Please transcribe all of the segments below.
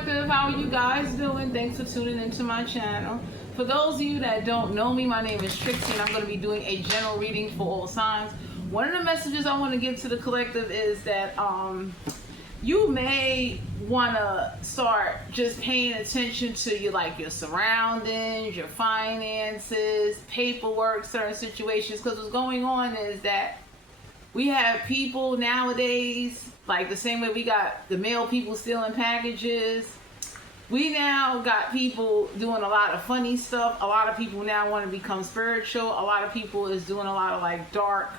Collective, how are you guys doing? Thanks for tuning into my channel. For those of you that don't know me, my name is Trixie and I'm going to be doing a general reading for all signs. One of the messages I want to give to the collective is that you may want to start just paying attention to your surroundings, your finances, paperwork, certain situations, because what's going on is that we have people nowadays, like the same way we got the mail people stealing packages, we now got people doing a lot of funny stuff. A lot of people now want to become spiritual. A lot of people is doing a lot of dark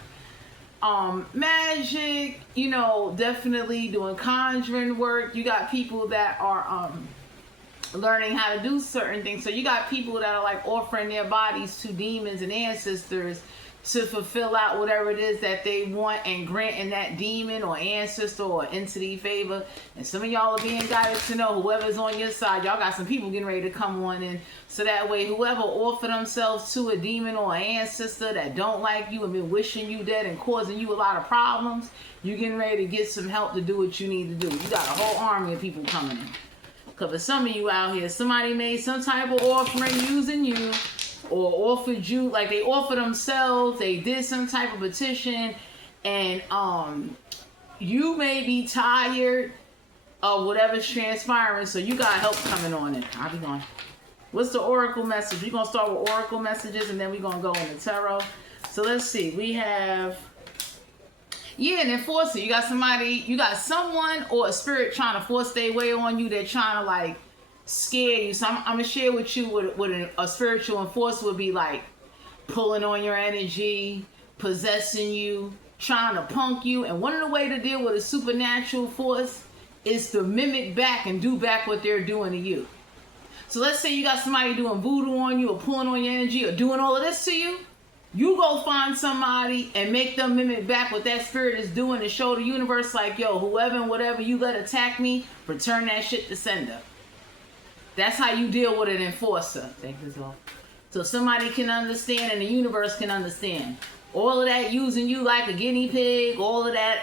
magic, definitely doing conjuring work. You got people that are learning how to do certain things. So you got people that are offering their bodies to demons and ancestors to fulfill out whatever it is that they want and granting that demon or ancestor or entity favor. And some of y'all are being guided to know whoever's on your side, y'all got some people getting ready to come on in. So that way, whoever offer themselves to a demon or an ancestor that don't like you and been wishing you dead and causing you a lot of problems, you getting ready to get some help to do what you need to do. You got a whole army of people coming in. Because for some of you out here, somebody made some type of offering using you, or offered you, they offered themselves, they did some type of petition, and you may be tired of whatever's transpiring, so you got help coming on it. I'll be going. What's the oracle message? We're going to start with oracle messages, and then we're going to go into tarot. So let's see. We have, an enforcer. You got someone or a spirit trying to force their way on you. They're trying to, scare you. So I'm gonna share with you what a spiritual enforcer would be like: pulling on your energy, possessing you, trying to punk you. And one of the ways to deal with a supernatural force is to mimic back and do back what they're doing to you. So let's say you got somebody doing voodoo on you or pulling on your energy or doing all of this to you. You go find somebody and make them mimic back what that spirit is doing to show the universe yo, whoever and whatever you let attack me, return that shit to sender. That's how you deal with an enforcer. Take this off. So somebody can understand and the universe can understand. All of that using you like a guinea pig, all of that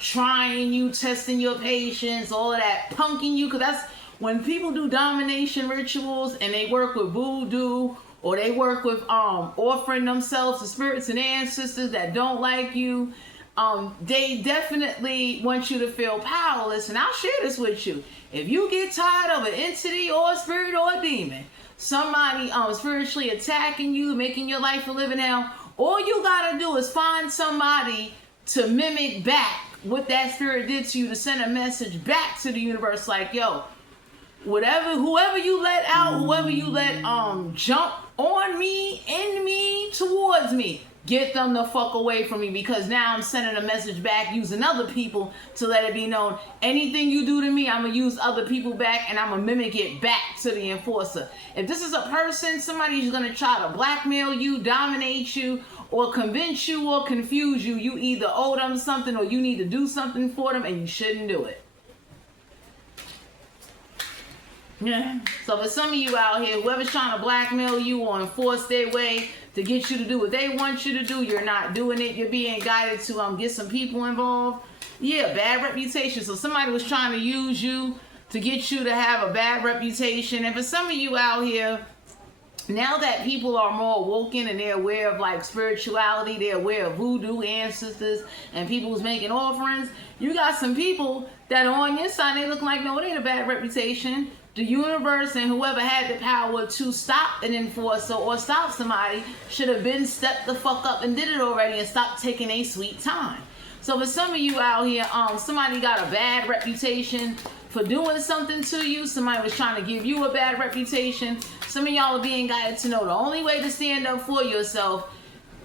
trying you, testing your patience, all of that punking you. Because that's when people do domination rituals and they work with voodoo or they work with offering themselves to spirits and ancestors that don't like you. They definitely want you to feel powerless. And I'll share this with you. If you get tired of an entity or a spirit or a demon, somebody spiritually attacking you, making your life a living hell, all you gotta do is find somebody to mimic back what that spirit did to you, to send a message back to the universe yo, whoever you let out, whoever you let jump on me, in me, towards me, get them the fuck away from me, because now I'm sending a message back using other people to let it be known. Anything you do to me, I'm going to use other people back and I'm going to mimic it back to the enforcer. If this is a person, somebody who's going to try to blackmail you, dominate you, or convince you or confuse you, you either owe them something or you need to do something for them and you shouldn't do it. Yeah. So for some of you out here, whoever's trying to blackmail you or enforce their way to get you to do what they want you to do, you're not doing it. You're being guided to get some people involved. Yeah, bad reputation. So somebody was trying to use you to get you to have a bad reputation. And for some of you out here, now that people are more awoken and they're aware of spirituality, they're aware of voodoo, ancestors, and people who's making offerings, you got some people that are on your side. They look like, no, it ain't a bad reputation. The universe and whoever had the power to stop an enforcer or stop somebody should have been stepped the fuck up and did it already and stopped taking a sweet time. So for some of you out here, somebody got a bad reputation for doing something to you. Somebody was trying to give you a bad reputation. Some of y'all are being guided to know the only way to stand up for yourself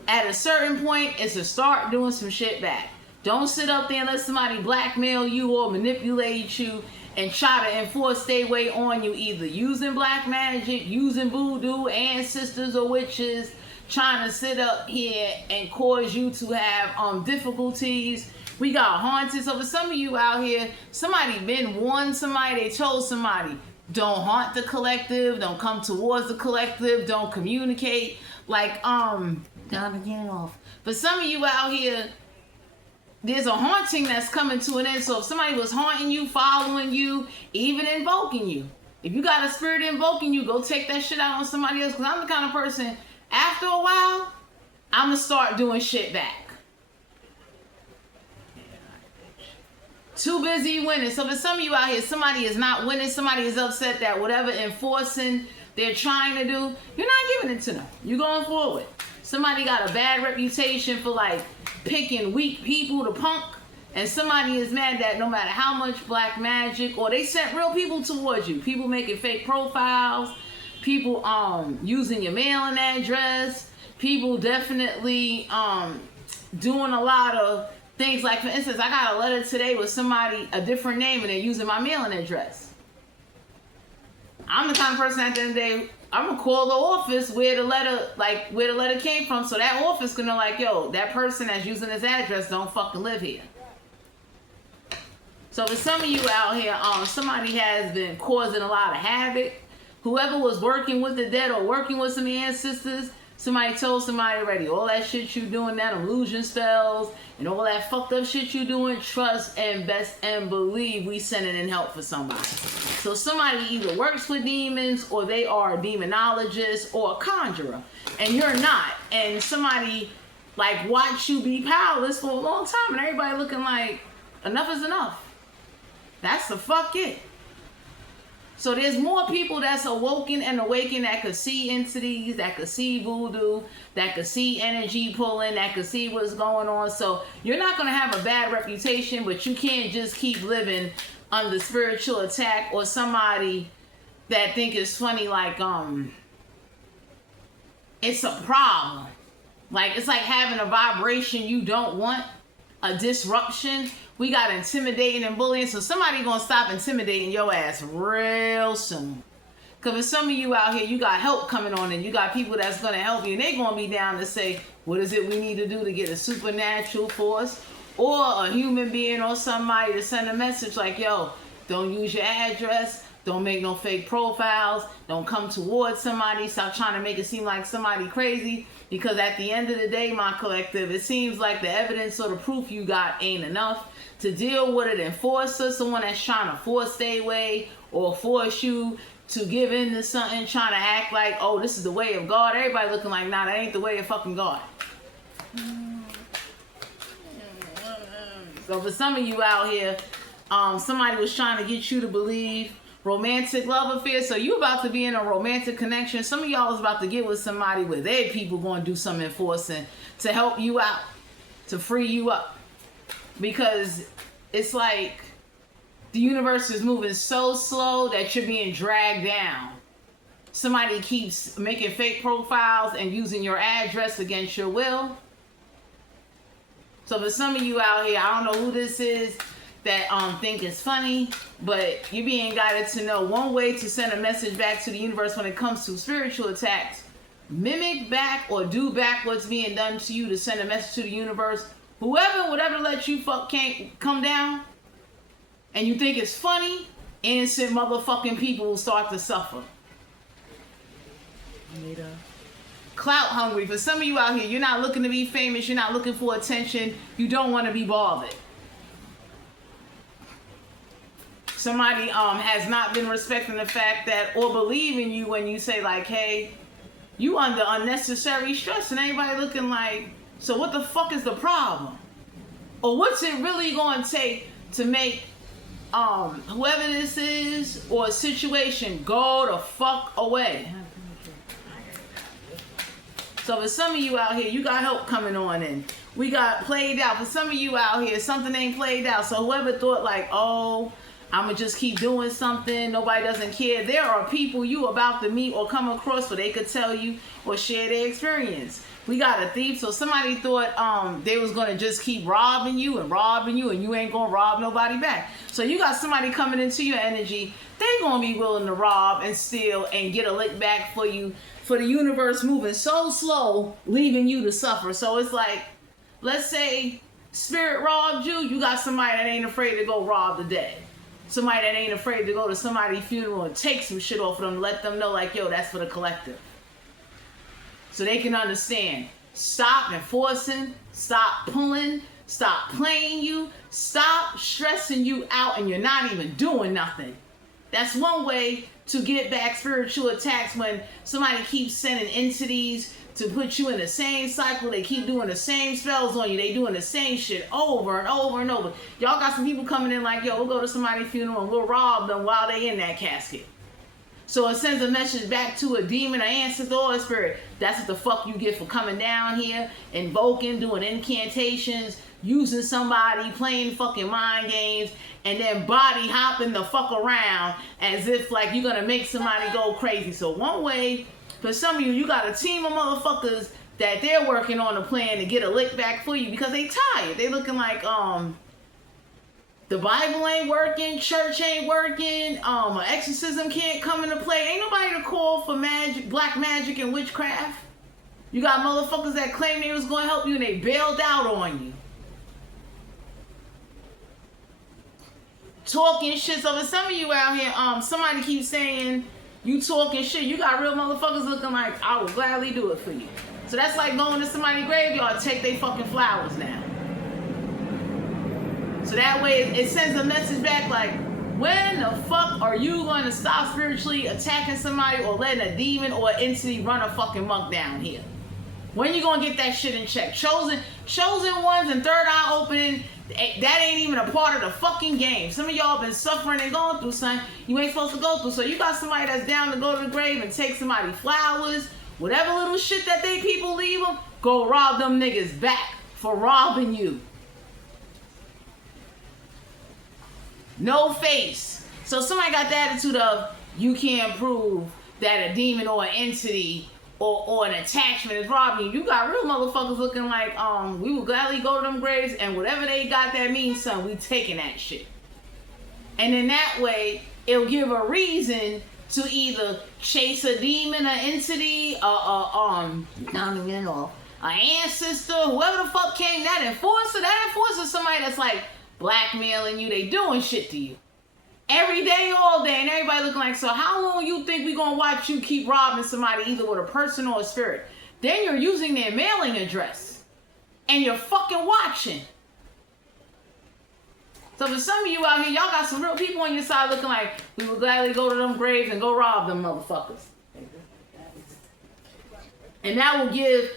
at a certain point is to start doing some shit back. Don't sit up there and let somebody blackmail you or manipulate you and try to enforce their way on you, either using black magic, using voodoo, ancestors or witches, trying to sit up here and cause you to have difficulties. We got haunted. So for some of you out here, somebody been warned somebody, they told somebody, don't haunt the collective, don't come towards the collective, don't communicate. Gotta get it off. For some of you out here, there's a haunting that's coming to an end. So if somebody was haunting you, following you, even invoking you, if you got a spirit invoking you, go take that shit out on somebody else. Because I'm the kind of person, after a while, I'm going to start doing shit back. Too busy winning. So for some of you out here, somebody is not winning. Somebody is upset that whatever enforcing they're trying to do, you're not giving it to them. You're going forward. Somebody got a bad reputation for like picking weak people to punk. And somebody is mad that no matter how much black magic, or they sent real people towards you. People making fake profiles. People using your mailing address. People definitely doing a lot of things. Like, for instance, I got a letter today with somebody, a different name, and they're using my mailing address. I'm the kind of person at the end of the day, I'm gonna call the office where the letter came from, so that office can know, like, yo, that person that's using this address don't fucking live here. So for some of you out here, somebody has been causing a lot of havoc. Whoever was working with the dead or working with some ancestors, somebody told somebody already, all that shit you doing, that illusion spells, and all that fucked up shit you doing, trust and best and believe we sending in help for somebody. So somebody either works with demons, or they are a demonologist or a conjurer, and you're not. And somebody like watch you be powerless for a long time, and everybody looking like enough is enough. That's the fuck it. So there's more people that's awoken and awakened that could see entities, that could see voodoo, that could see energy pulling, that could see what's going on. So you're not going to have a bad reputation, but you can't just keep living under spiritual attack or somebody that think it's funny, like, it's a problem. Like, it's like having a vibration you don't want, a disruption. We got intimidating and bullying, so somebody gonna stop intimidating your ass real soon. Because for some of you out here, you got help coming on, and you got people that's gonna help you, and they gonna be down to say, what is it we need to do to get a supernatural force or a human being or somebody to send a message like, yo, don't use your address, don't make no fake profiles, don't come towards somebody, stop trying to make it seem like somebody crazy. Because at the end of the day, my collective, it seems like the evidence or the proof you got ain't enough to deal with an enforcer, someone that's trying to force their way or force you to give in to something, trying to act like, oh, this is the way of God. Everybody looking like, nah, that ain't the way of fucking God. So for some of you out here, somebody was trying to get you to believe romantic love affair. So you about to be in a romantic connection. Some of y'all is about to get with somebody where their people going to do some enforcing to help you out, to free you up. Because it's like the universe is moving so slow that you're being dragged down. Somebody keeps making fake profiles and using your address against your will. So for some of you out here, I don't know who this is that think it's funny, but you're being guided to know one way to send a message back to the universe when it comes to spiritual attacks. Mimic back or do back what's being done to you to send a message to the universe. Whatever let you fuck can't come down, and you think it's funny, innocent motherfucking people will start to suffer. Clout hungry. For some of you out here, you're not looking to be famous, you're not looking for attention, you don't want to be bothered. Somebody has not been respecting the fact that, or believing you when you say like, hey, you under unnecessary stress, and everybody looking like, so what the fuck is the problem? Or what's it really going to take to make whoever this is or a situation go the fuck away? So for some of you out here, you got help coming on, and we got played out. For some of you out here, something ain't played out. So whoever thought like, oh, I'm going to just keep doing something, nobody doesn't care. There are people you about to meet or come across where they could tell you or share their experience. We got a thief, so somebody thought they was going to just keep robbing you, and you ain't going to rob nobody back. So you got somebody coming into your energy, they going to be willing to rob and steal and get a lick back for you, for the universe moving so slow, leaving you to suffer. So it's like, let's say spirit robbed you, you got somebody that ain't afraid to go rob the dead. Somebody that ain't afraid to go to somebody's funeral and take some shit off of them, let them know like, yo, that's for the collective. So they can understand. Stop enforcing, stop pulling, stop playing you, stop stressing you out, and you're not even doing nothing. That's one way to get back spiritual attacks, when somebody keeps sending entities to put you in the same cycle. They keep doing the same spells on you. They doing the same shit over and over and over. Y'all got some people coming in like, yo, we'll go to somebody's funeral and we'll rob them while they in that casket. So it sends a message back to a demon, an ancestor, or a spirit. That's what the fuck you get for coming down here, invoking, doing incantations, using somebody, playing fucking mind games, and then body hopping the fuck around as if like you're gonna make somebody go crazy. So one way, for some of you, you got a team of motherfuckers that they're working on a plan to get a lick back for you because they tired. They looking like, the Bible ain't working, church ain't working, exorcism can't come into play. Ain't nobody to call for magic, black magic and witchcraft. You got motherfuckers that claim they was gonna help you and they bailed out on you. Talking shit. So for some of you out here, somebody keeps saying you talking shit. You got real motherfuckers looking like, I will gladly do it for you. So that's like going to somebody's graveyard, take their fucking flowers now. So that way it sends a message back like, when the fuck are you going to stop spiritually attacking somebody or letting a demon or an entity run a fucking monk down here? When you going to get that shit in check? Chosen ones and third eye opening, that ain't even a part of the fucking game. Some of y'all been suffering and going through something you ain't supposed to go through. So you got somebody that's down to go to the grave and take somebody flowers, whatever little shit that they people leave them, go rob them niggas back for robbing you. No face. So somebody got the attitude of, you can't prove that a demon or an entity or an attachment is robbing you. You got real motherfuckers looking like, we will gladly go to them graves and whatever they got that means, son, we taking that shit. And in that way, it'll give a reason to either chase a demon, an entity, an ancestor, whoever the fuck came, that enforcer, somebody that's like blackmailing you, they doing shit to you. Every day, all day, and everybody looking like, so how long you think we gonna watch you keep robbing somebody either with a person or a spirit? Then you're using their mailing address. And you're fucking watching. So for some of you out here, y'all got some real people on your side looking like, we would gladly go to them graves and go rob them motherfuckers. And that will give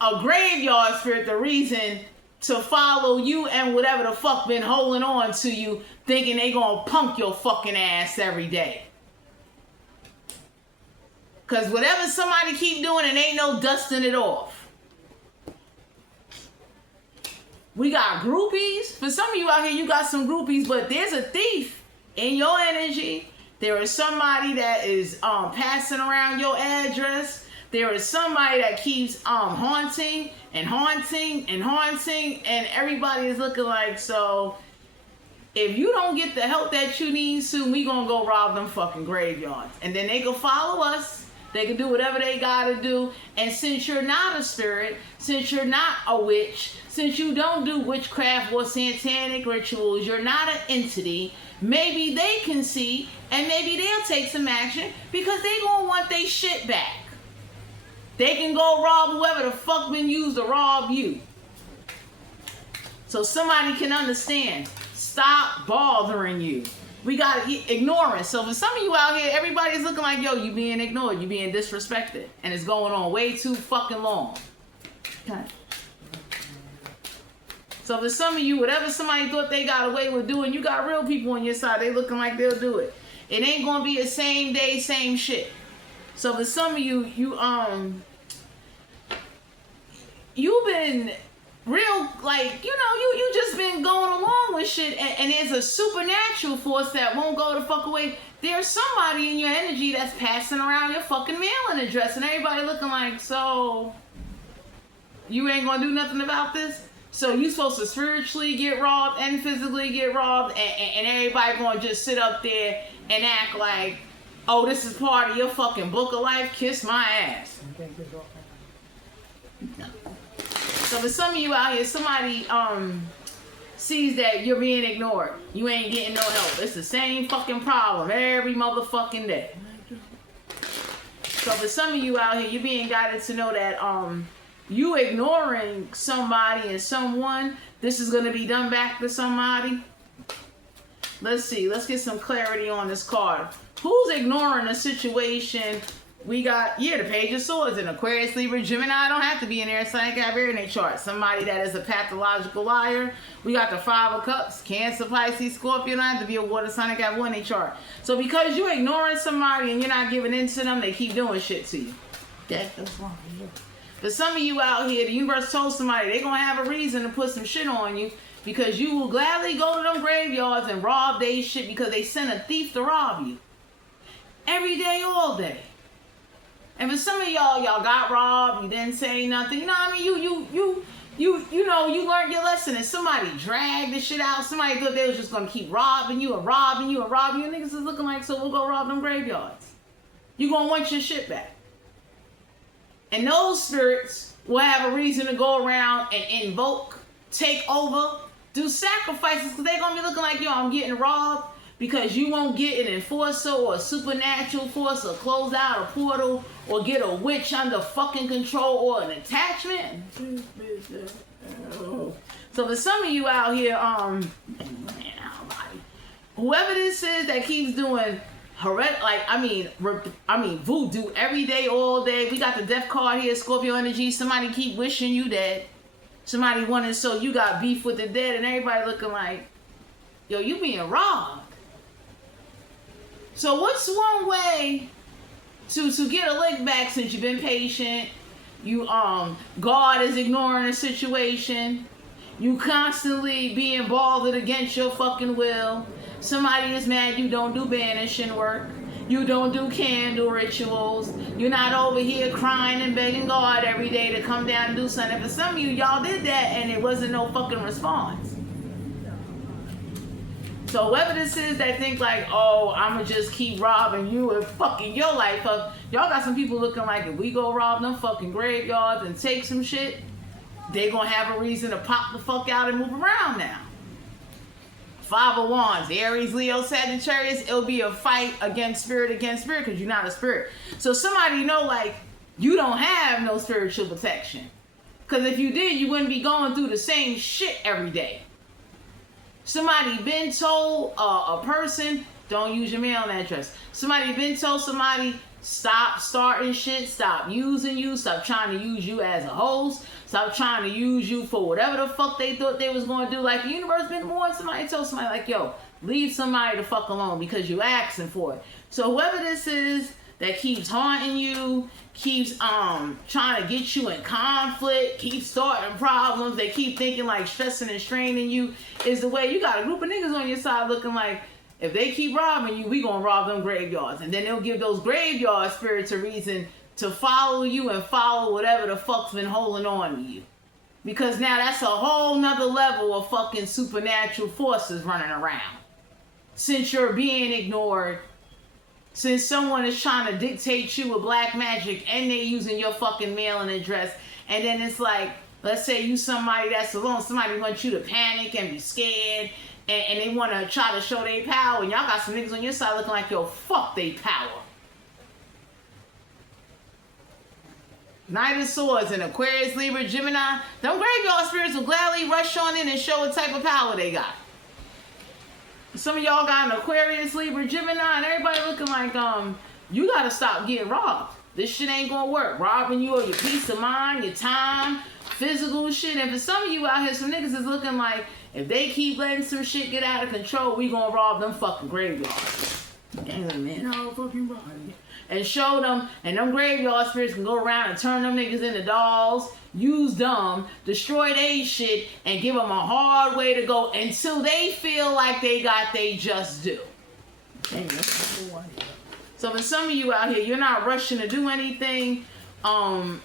a graveyard spirit the reason to follow you and whatever the fuck been holding on to you, thinking they gonna punk your fucking ass every day. Cause whatever somebody keep doing, it ain't no dusting it off. We got groupies. For some of you out here, you got some groupies, but there's a thief in your energy. There is somebody that is passing around your address. There is somebody that keeps haunting, and everybody is looking like, so if you don't get the help that you need soon, we gonna go rob them fucking graveyards. And then they can follow us, they can do whatever they gotta do, and since you're not a spirit, since you're not a witch, since you don't do witchcraft or satanic rituals, you're not an entity, maybe they can see, and maybe they'll take some action, because they gonna want their shit back. They can go rob whoever the fuck been used to rob you. So somebody can understand. Stop bothering you. We got ignorance. So for some of you out here, everybody's looking like, yo, you being ignored, you being disrespected. And it's going on way too fucking long. Okay. So for some of you, whatever somebody thought they got away with doing, you got real people on your side. They looking like they'll do it. It ain't going to be a same day, same shit. So for some of you, you've been real, like, you just been going along with shit, and there's a supernatural force that won't go the fuck away. There's somebody in your energy that's passing around your fucking mailing address, and everybody looking like, so you ain't gonna do nothing about this? So you supposed to spiritually get robbed and physically get robbed, and everybody gonna just sit up there and act like, oh, this is part of your fucking book of life? Kiss my ass. So for some of you out here, somebody sees that you're being ignored. You ain't getting no help. It's the same fucking problem every motherfucking day. So for some of you out here, you're being guided to know that you ignoring somebody and someone this is going to be done back to somebody. Let's see. Let's get some clarity on this card. Who's ignoring the situation? We got, the Page of Swords in Aquarius, Libra, Gemini. Don't have to be in there. Sign got in their chart. Somebody that is a pathological liar. We got the Five of Cups, Cancer, Pisces, Scorpio. Don't have to be a water sign. Got one in their chart. So because you're ignoring somebody and you're not giving in to them, they keep doing shit to you. That's wrong with you. But some of you out here, the universe told somebody they're going to have a reason to put some shit on you because you will gladly go to them graveyards and rob their shit because they sent a thief to rob you. Every day, all day. And for some of y'all got robbed, you didn't say nothing. You know what I mean? You know, you learned your lesson and somebody dragged the shit out. Somebody thought they was just going to keep robbing you and robbing you and robbing you. Niggas is looking like, so we'll go rob them graveyards. You going to want your shit back. And those spirits will have a reason to go around and invoke, take over, do sacrifices because they're going to be looking like, yo, I'm getting robbed because you won't get an enforcer or a supernatural force or close out a portal or get a witch under fucking control or an attachment. So for some of you out here, whoever this is that keeps doing voodoo every day, all day. We got the death card here, Scorpio energy. Somebody keep wishing you dead. Somebody wanted, so you got beef with the dead, and everybody looking like, yo, you being robbed. So what's one way to get a lick back since you've been patient? You God is ignoring the situation. You constantly being bothered against your fucking will. Somebody is mad you don't do banishing work. You don't do candle rituals. You're not over here crying and begging God every day to come down and do something. For some of you, y'all did that and it wasn't no fucking response. So whoever this is that think like, oh, I'ma just keep robbing you and fucking your life up. Y'all got some people looking like if we go rob them fucking graveyards and take some shit, they gonna have a reason to pop the fuck out and move around now. Five of Wands, Aries, Leo, Sagittarius, it'll be a fight against spirit because you're not a spirit. So somebody know like you don't have no spiritual protection. Because if you did, you wouldn't be going through the same shit every day. Somebody been told a person, don't use your mailing address. Somebody been told somebody, stop starting shit, stop using you, stop trying to use you as a host, stop trying to use you for whatever the fuck they thought they was going to do. Like the universe been warned somebody, told somebody like, yo, leave somebody the fuck alone because you asking for it. So whoever this is that keeps haunting you, keeps trying to get you in conflict, keeps starting problems, they keep thinking like stressing and straining you, is the way you got a group of niggas on your side looking like, if they keep robbing you, we gonna rob them graveyards. And then they'll give those graveyard spirits a reason to follow you and follow whatever the fuck's been holding on to you. Because now that's a whole nother level of fucking supernatural forces running around. Since you're being ignored, since someone is trying to dictate you with black magic and they're using your fucking mailing address, and then it's like, let's say you somebody that's alone, somebody wants you to panic and be scared, and they want to try to show their power, and y'all got some niggas on your side looking like, yo, fuck they power. Knight of Swords in Aquarius, Libra, Gemini. Them graveyard spirits will gladly rush on in and show what type of power they got. Some of y'all got an Aquarius, Libra, Gemini, and everybody looking like, you got to stop getting robbed. This shit ain't going to work. Robbing you of your peace of mind, your time, physical shit. And for some of you out here, some niggas is looking like, if they keep letting some shit get out of control, we gonna rob them fucking graveyards. Man, how fucking body. And show them, and them graveyard spirits can go around and turn them niggas into dolls, use them, destroy they shit, and give them a hard way to go until they feel like they got they just due. So for some of you out here, you're not rushing to do anything.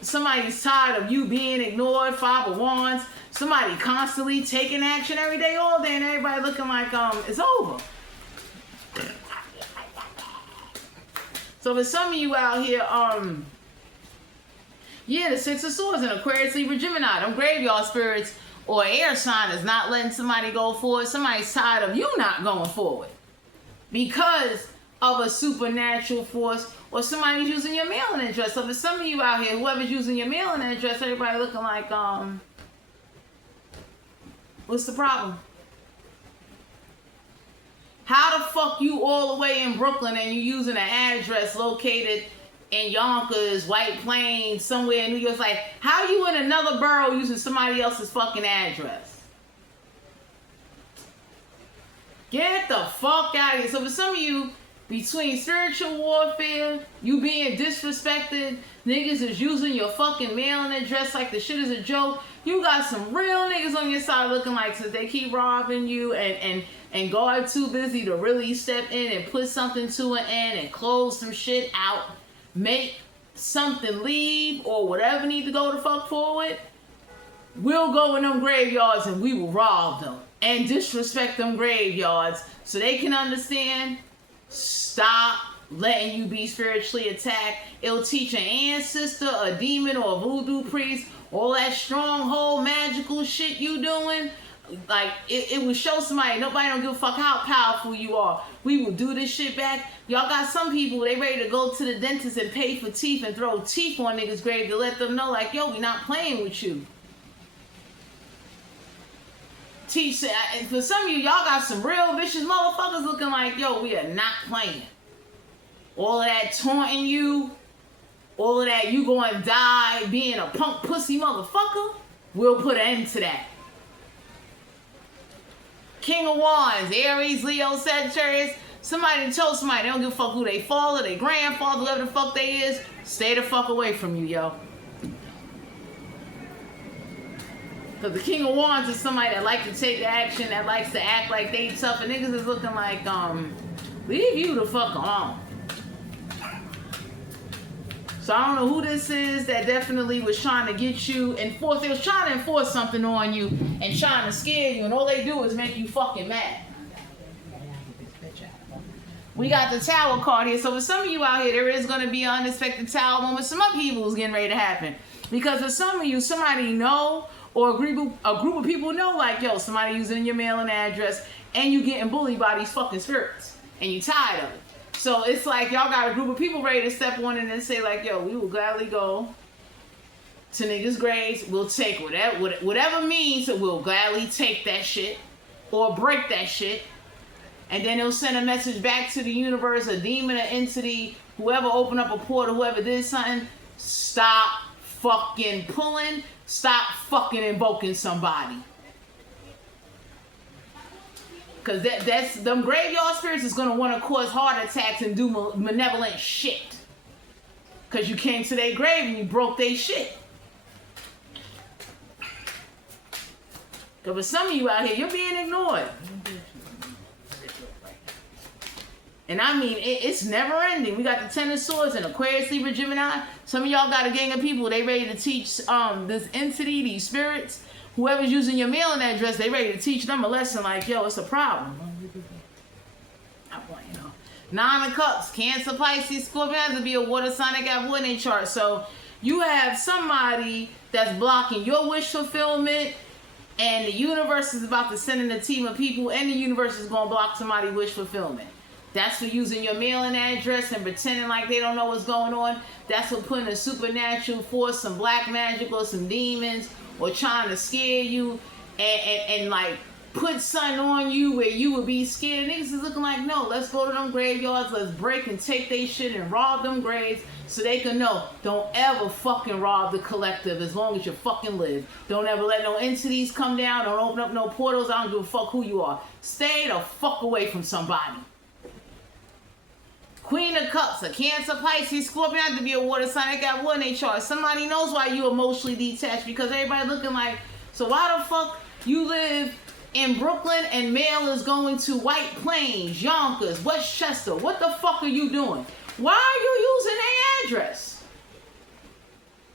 Somebody's tired of you being ignored, Five of Wands. Somebody constantly taking action every day, all day, and everybody looking like it's over. So for some of you out here, the Six of Swords in Aquarius, Libra, Gemini, them graveyard spirits or air sign is not letting somebody go forward. Somebody's tired of you not going forward because of a supernatural force, or somebody's using your mailing address. So for some of you out here, whoever's using your mailing address, everybody looking like, What's the problem? How the fuck you all the way in Brooklyn and you using an address located in Yonkers, White Plains, somewhere in New York? It's like, how you in another borough using somebody else's fucking address? Get the fuck out of here. So for some of you, between spiritual warfare, you being disrespected, niggas is using your fucking mailing address like the shit is a joke. You got some real niggas on your side looking like, since they keep robbing you and God too busy to really step in and put something to an end and close some shit out, make something leave or whatever need to go the fuck forward, we'll go in them graveyards and we will rob them and disrespect them graveyards so they can understand. Stop letting you be spiritually attacked. It'll teach an ancestor, a demon, or a voodoo priest, all that stronghold magical shit you doing. Like, it will show somebody, nobody don't give a fuck how powerful you are. We will do this shit back. Y'all got some people, they ready to go to the dentist and pay for teeth and throw teeth on niggas' grave to let them know, like, yo, we not playing with you. Teach, for some of you, y'all got some real vicious motherfuckers looking like, yo, we are not playing. All of that taunting you, all of that you going to die being a punk pussy motherfucker, we'll put an end to that. King of Wands, Aries, Leo, Sagittarius. Somebody told somebody they don't give a fuck who they father, their grandfather, whoever the fuck they is. Stay the fuck away from you, yo. Because the King of Wands is somebody that likes to take action, that likes to act like they tough, and niggas is looking like, leave you the fuck alone. So I don't know who this is that definitely was trying to get you enforced. They was trying to enforce something on you and trying to scare you, and all they do is make you fucking mad. We got the Tower card here. So for some of you out here, there is going to be an unexpected Tower moment. Some other people is getting ready to happen. Because for some of you, somebody know, or a group of people know, like, yo, somebody using your mailing address, and you getting bullied by these fucking spirits, and you tired of it. So it's like y'all got a group of people ready to step on in and say, like, yo, we will gladly go to niggas' graves. We'll take whatever means, we'll gladly take that shit or break that shit. And then they'll send a message back to the universe, a demon, an entity, whoever opened up a portal, whoever did something, stop fucking pulling. Stop fucking invoking somebody. Because that's them graveyard spirits is going to want to cause heart attacks and do malevolent shit. Because you came to their grave and you broke their shit. Because for some of you out here, you're being ignored. And I mean, it's never ending. We got the Ten of Swords and Aquarius, Libra, Gemini. Some of y'all got a gang of people. They ready to teach this entity, these spirits, whoever's using your mailing address, they ready to teach them a lesson like, yo, it's a problem. Nine of Cups, Cancer, Pisces, Scorpio has to be a water sign. They got wood in their chart. So you have somebody that's blocking your wish fulfillment, and the universe is about to send in a team of people, and the universe is going to block somebody's wish fulfillment. That's for using your mailing address and pretending like they don't know what's going on. That's for putting a supernatural force, some black magic or some demons, or trying to scare you and like put something on you where you would be scared. Niggas is looking like, no, let's go to them graveyards, let's break and take they shit and rob them graves so they can know, don't ever fucking rob the collective as long as you fucking live. Don't ever let no entities come down, don't open up no portals, I don't give a fuck who you are. Stay the fuck away from somebody. Queen of Cups, a Cancer, Pisces, Scorpio have to be a water sign. They got wood in their chart. Somebody knows why you emotionally detached, because everybody looking like, so why the fuck you live in Brooklyn and mail is going to White Plains, Yonkers, Westchester? What the fuck are you doing? Why are you using their address?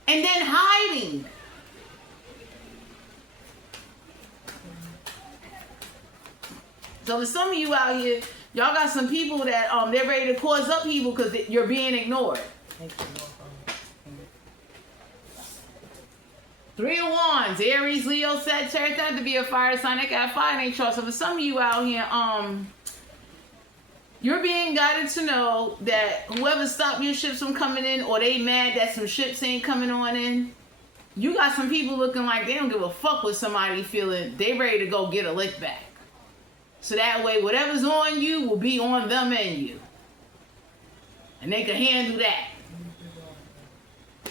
And then hiding. So for some of you out here, y'all got some people that they're ready to cause upheaval because you're being ignored. Three of Wands, Aries, Leo, Sagittarius, that to be a fire sign. They got fire in their chart. So for some of you out here, you're being guided to know that whoever stopped your ships from coming in, or they mad that some ships ain't coming on in, You got some people looking like they don't give a fuck what somebody feeling. They ready to go get a lick back. So that way, whatever's on you will be on them and you. And they can handle that.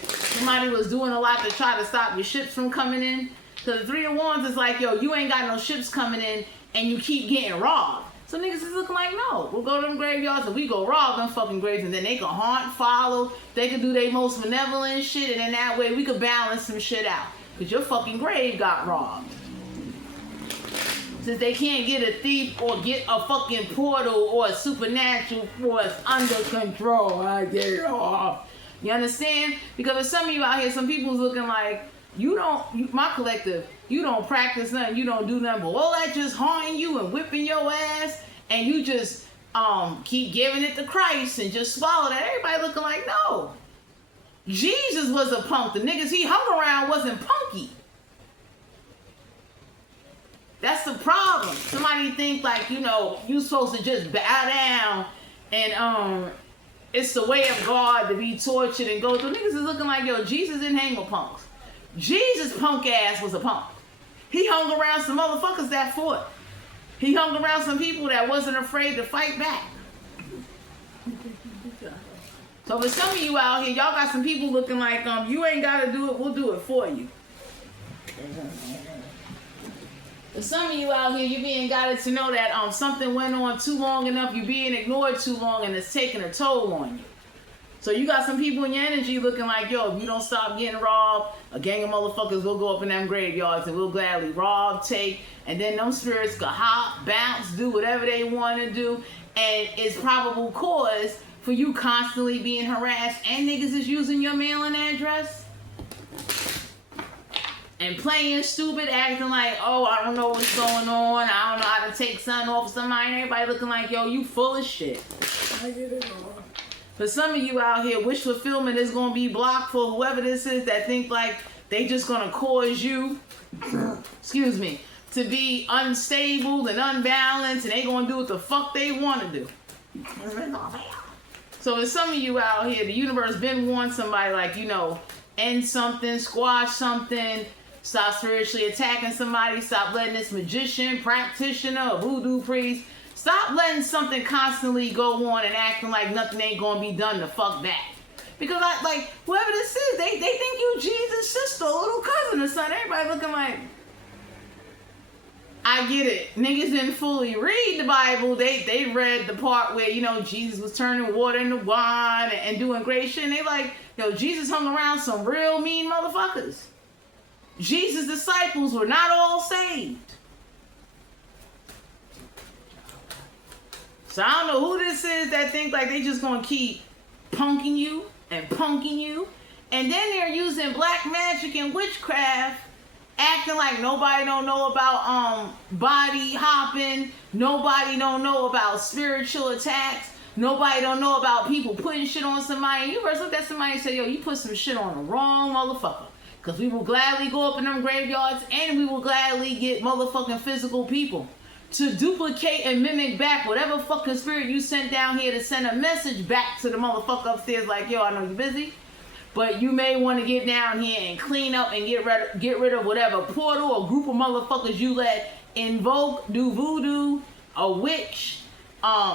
Somebody was doing a lot to try to stop your ships from coming in. Because the Three of Wands is like, yo, you ain't got no ships coming in and you keep getting robbed. So niggas is looking like, no, we'll go to them graveyards and we go rob them fucking graves, and then they can haunt, follow, they can do their most benevolent shit, and then that way we could balance some shit out. Because your fucking grave got robbed. Since they can't get a thief or get a fucking portal or a supernatural force under control, I get it off. You understand? Because there's some of you out here, some people's looking like, my collective, you don't practice nothing, you don't do nothing, but all that just haunting you and whipping your ass, and you just keep giving it to Christ and just swallow that. Everybody looking like, no. Jesus was a punk. The niggas he hung around wasn't punky. That's the problem. Somebody think like, you supposed to just bow down and it's the way of God to be tortured and go through. Niggas is looking like, yo, Jesus didn't hang with punks. Jesus' punk ass was a punk. He hung around some motherfuckers that fought. He hung around some people that wasn't afraid to fight back. So for some of you out here, y'all got some people looking like, you ain't got to do it, we'll do it for you. For some of you out here, you being guided to know that something went on too long enough, you being ignored too long, and it's taking a toll on you. So you got some people in your energy looking like, yo, if you don't stop getting robbed, a gang of motherfuckers will go up in them graveyards and we'll gladly rob, take, and then them spirits can hop, bounce, do whatever they want to do, and it's probable cause for you constantly being harassed, and niggas is using your mailing address and playing stupid, acting like, oh, I don't know what's going on, I don't know how to take something off somebody, and everybody looking like, yo, you full of shit. I get it all. For some of you out here, wish fulfillment is going to be blocked for whoever this is that think like they just going to cause you, excuse me, to be unstable and unbalanced, and they going to do what the fuck they want to do. So for some of you out here, the universe been warning somebody like, end something, squash something, stop spiritually attacking somebody, stop letting this magician, practitioner, or voodoo priest, stop letting something constantly go on and acting like nothing ain't gonna be done to fuck that. Because whoever this is, they think you Jesus' sister, little cousin or something. Everybody looking like, I get it. Niggas didn't fully read the Bible. They read the part where, Jesus was turning water into wine and doing great shit. And they like, yo, Jesus hung around some real mean motherfuckers. Jesus' disciples were not all saved. So I don't know who this is that think like they just gonna keep punking you and punking you. And then they're using black magic and witchcraft, acting like nobody don't know about body hopping, nobody don't know about spiritual attacks, nobody don't know about people putting shit on somebody. You first look at somebody and say, yo, you put some shit on the wrong motherfucker. Because we will gladly go up in them graveyards and we will gladly get motherfucking physical people to duplicate and mimic back whatever fucking spirit you sent down here to send a message back to the motherfucker upstairs like, yo, I know you're busy, but you may want to get down here and clean up and get rid of whatever portal or group of motherfuckers you let invoke, do voodoo, a witch,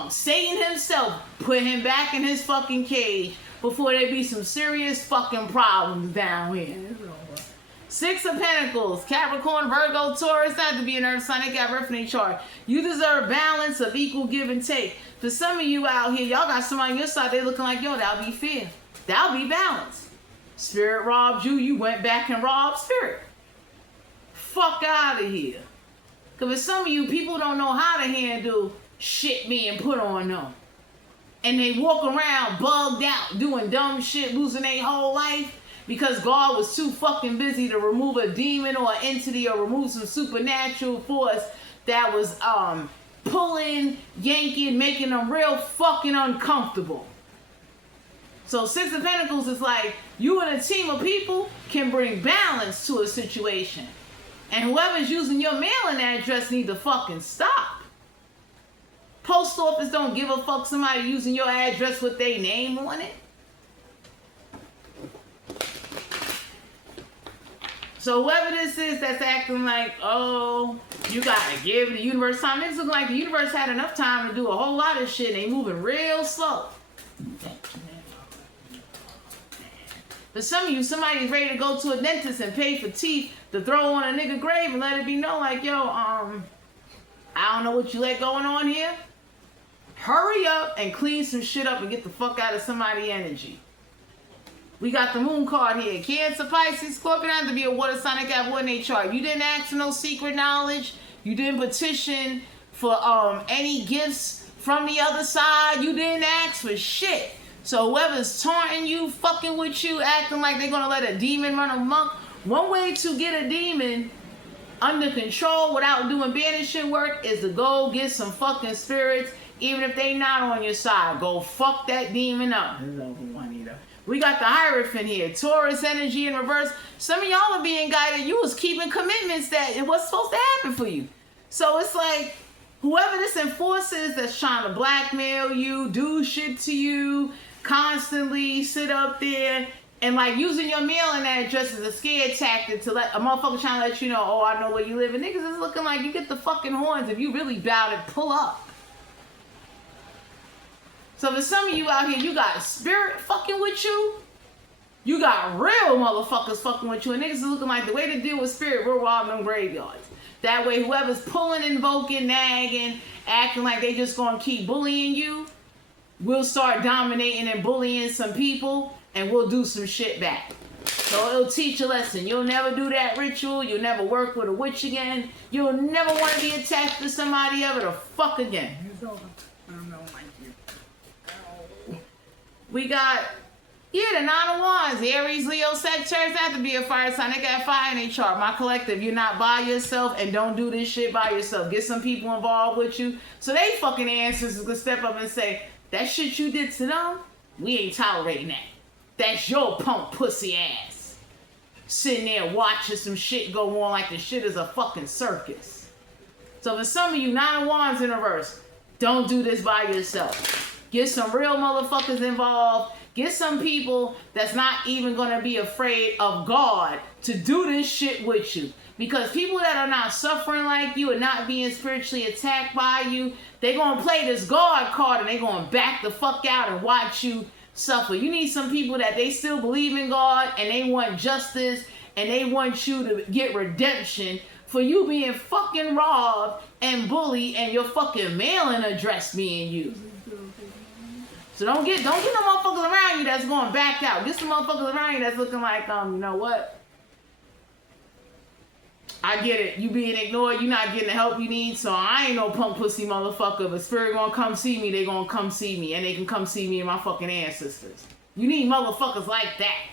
Satan himself, put him back in his fucking cage before there be some serious fucking problems down here. Six of Pentacles, Capricorn, Virgo, Taurus, not to be an earth sign, they got birth in their chart. You deserve balance of equal give and take. For some of you out here, y'all got somebody on your side, they looking like, yo, that'll be fair. That'll be balance. Spirit robbed you, you went back and robbed spirit. Fuck out of here. Because for some of you, people don't know how to handle shit being put on them. And they walk around bugged out, doing dumb shit, losing their whole life. Because God was too fucking busy to remove a demon or an entity or remove some supernatural force that was pulling, yanking, making them real fucking uncomfortable. So Six of Pentacles is like, you and a team of people can bring balance to a situation. And whoever's using your mailing address need to fucking stop. Post office don't give a fuck somebody using your address with their name on it. So whoever this is that's acting like, oh, you gotta give the universe time. It's looking like the universe had enough time to do a whole lot of shit and they moving real slow. For some of you, somebody's ready to go to a dentist and pay for teeth to throw on a nigga grave and let it be known like, yo, I don't know what you let going on here. Hurry up and clean some shit up and get the fuck out of somebody's energy. We got the moon card here. Cancer, Pisces, Scorpio have to be a water sign that got one in their chart. You didn't ask for no secret knowledge. You didn't petition for any gifts from the other side. You didn't ask for shit. So whoever's taunting you, fucking with you, acting like they're gonna let a demon run amok. One way to get a demon under control without doing banishing work is to go get some fucking spirits, even if they not on your side. Go fuck that demon up. We got the Hierophant here. Taurus energy in reverse. Some of y'all are being guided. You was keeping commitments that it was supposed to happen for you. So it's like, whoever this enforces that's trying to blackmail you, do shit to you, constantly sit up there, and like using your mailing address as a scare tactic to let a motherfucker trying to let you know, oh, I know where you live. And niggas is looking like you get the fucking horns. If you really bout it, pull up. So for some of you out here, you got spirit fucking with you. You got real motherfuckers fucking with you. And niggas is looking like the way to deal with spirit, we're robbing them graveyards. That way, whoever's pulling, invoking, nagging, acting like they just gonna keep bullying you, we'll start dominating and bullying some people, and we'll do some shit back. So it'll teach a lesson. You'll never do that ritual. You'll never work with a witch again. You'll never want to be attached to somebody ever the fuck again. We got, the Nine of Wands. Aries, Leo, Sagittarius have to be a fire sign. They got fire in their chart. My collective, you're not by yourself and don't do this shit by yourself. Get some people involved with you. So they fucking ancestors can step up and say, that shit you did to them, we ain't tolerating that. That's your punk pussy ass. Sitting there watching some shit go on like the shit is a fucking circus. So for some of you, Nine of Wands in reverse, don't do this by yourself. Get some real motherfuckers involved. Get some people that's not even going to be afraid of God to do this shit with you. Because people that are not suffering like you and not being spiritually attacked by you, they're going to play this God card and they're going to back the fuck out and watch you suffer. You need some people that they still believe in God and they want justice and they want you to get redemption for you being fucking robbed and bullied and your fucking mailing address being used. So don't get no motherfuckers around you that's going back out. Get some motherfuckers around you that's looking like, you know what? I get it. You being ignored. You not getting the help you need. So I ain't no punk pussy motherfucker. But spirit gonna come see me. They gonna come see me. And they can come see me and my fucking ancestors. You need motherfuckers like that.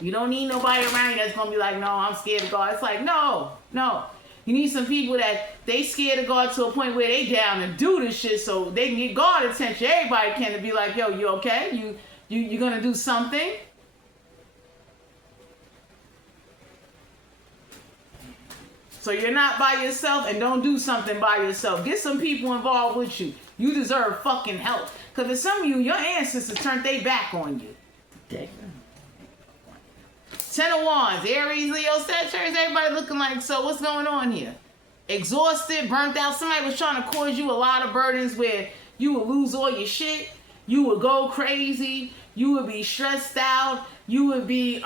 You don't need nobody around you that's gonna be like, no, I'm scared of God. It's like, no. You need some people that they scared of God to a point where they down and do this shit so they can get God attention. Everybody can to be like, yo, you okay? You gonna do something? So you're not by yourself and don't do something by yourself. Get some people involved with you. You deserve fucking help. Because for some of you, your ancestors turned their back on you. Ten of Wands, Aries, Leo, Sagittarius, everybody looking like, so what's going on here? Exhausted, burnt out. Somebody was trying to cause you a lot of burdens where you would lose all your shit. You would go crazy. You would be stressed out. You would be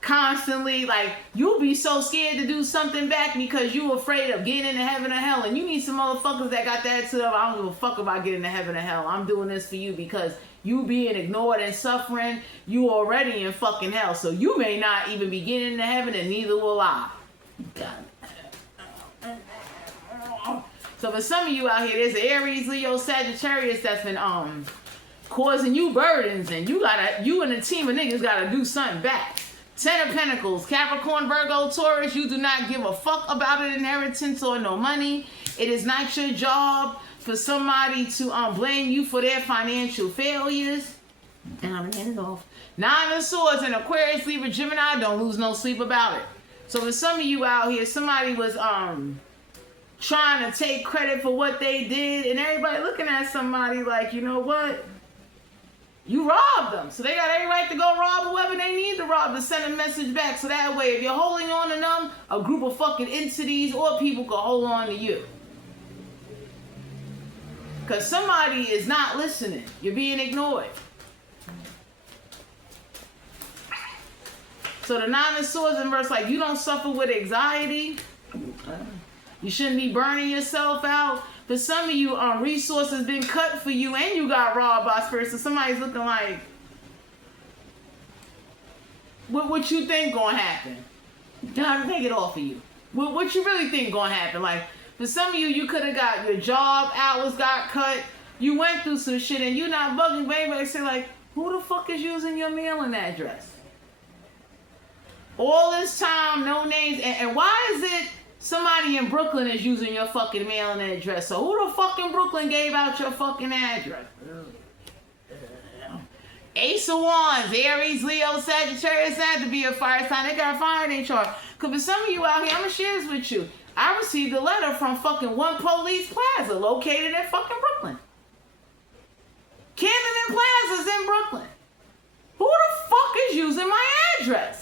constantly like, you'll be so scared to do something back because you afraid of getting into heaven or hell. And you need some motherfuckers that got that attitude of, I don't give a fuck about getting to heaven or hell. I'm doing this for you because you being ignored and suffering, you already in fucking hell. So you may not even be getting into heaven and neither will I. So for some of you out here, there's Aries, Leo, Sagittarius that's been causing you burdens and you and a team of niggas gotta do something back. Ten of Pentacles, Capricorn, Virgo, Taurus, you do not give a fuck about an inheritance or no money. It is not your job for somebody to blame you for their financial failures. Down and end off. Nine of Swords and Aquarius, Libra, Gemini, don't lose no sleep about it. So for some of you out here, somebody was trying to take credit for what they did and everybody looking at somebody like, you know what? You robbed them. So they got every right to go rob whoever they need to rob to send a message back. So that way, if you're holding on to them, a group of fucking entities or people can hold on to you. Because somebody is not listening. You're being ignored. So the Nine of Swords in verse, like, you don't suffer with anxiety. You shouldn't be burning yourself out. For some of you, resources been cut for you and you got robbed by spirits. So somebody's looking like, what you think gonna happen? Time to take it off of you. What you really think gonna happen? Like, for some of you, you could have got your job hours got cut. You went through some shit and you not bugging, but anybody say like, who the fuck is using your mailing address? All this time, no names, and why is it somebody in Brooklyn is using your fucking mailing address? So who the fuck in Brooklyn gave out your fucking address? Ace of Wands, Aries, Leo, Sagittarius had to be a fire sign. They got fired in charge. Because for some of you out here, I'm going to share this with you. I received a letter from fucking One Police Plaza located in fucking Brooklyn. Camden Plaza's in Brooklyn. Who the fuck is using my address?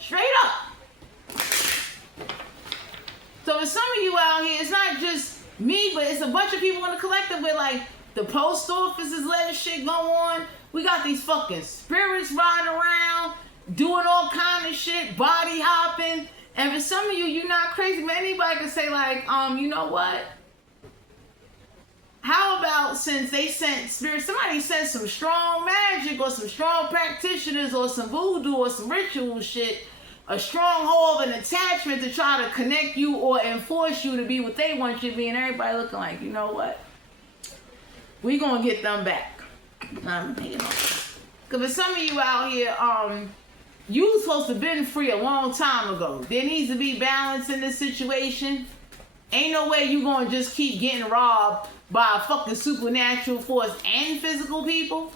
Straight up. So for some of you out here, it's not just me, but it's a bunch of people in the collective where like the post office is letting shit go on. We got these fucking spirits riding around, doing all kind of shit, body hopping. And for some of you, you're not crazy, but anybody can say like, you know what? How about since they sent spirits, somebody sent some strong magic or some strong practitioners or some voodoo or some ritual shit, a stronghold, an attachment to try to connect you or enforce you to be what they want you to be, and everybody looking like, you know what? We gonna get them back. Because for some of you out here, you was supposed to have been free a long time ago. There needs to be balance in this situation. Ain't no way you gonna just keep getting robbed by a fucking supernatural force and physical people.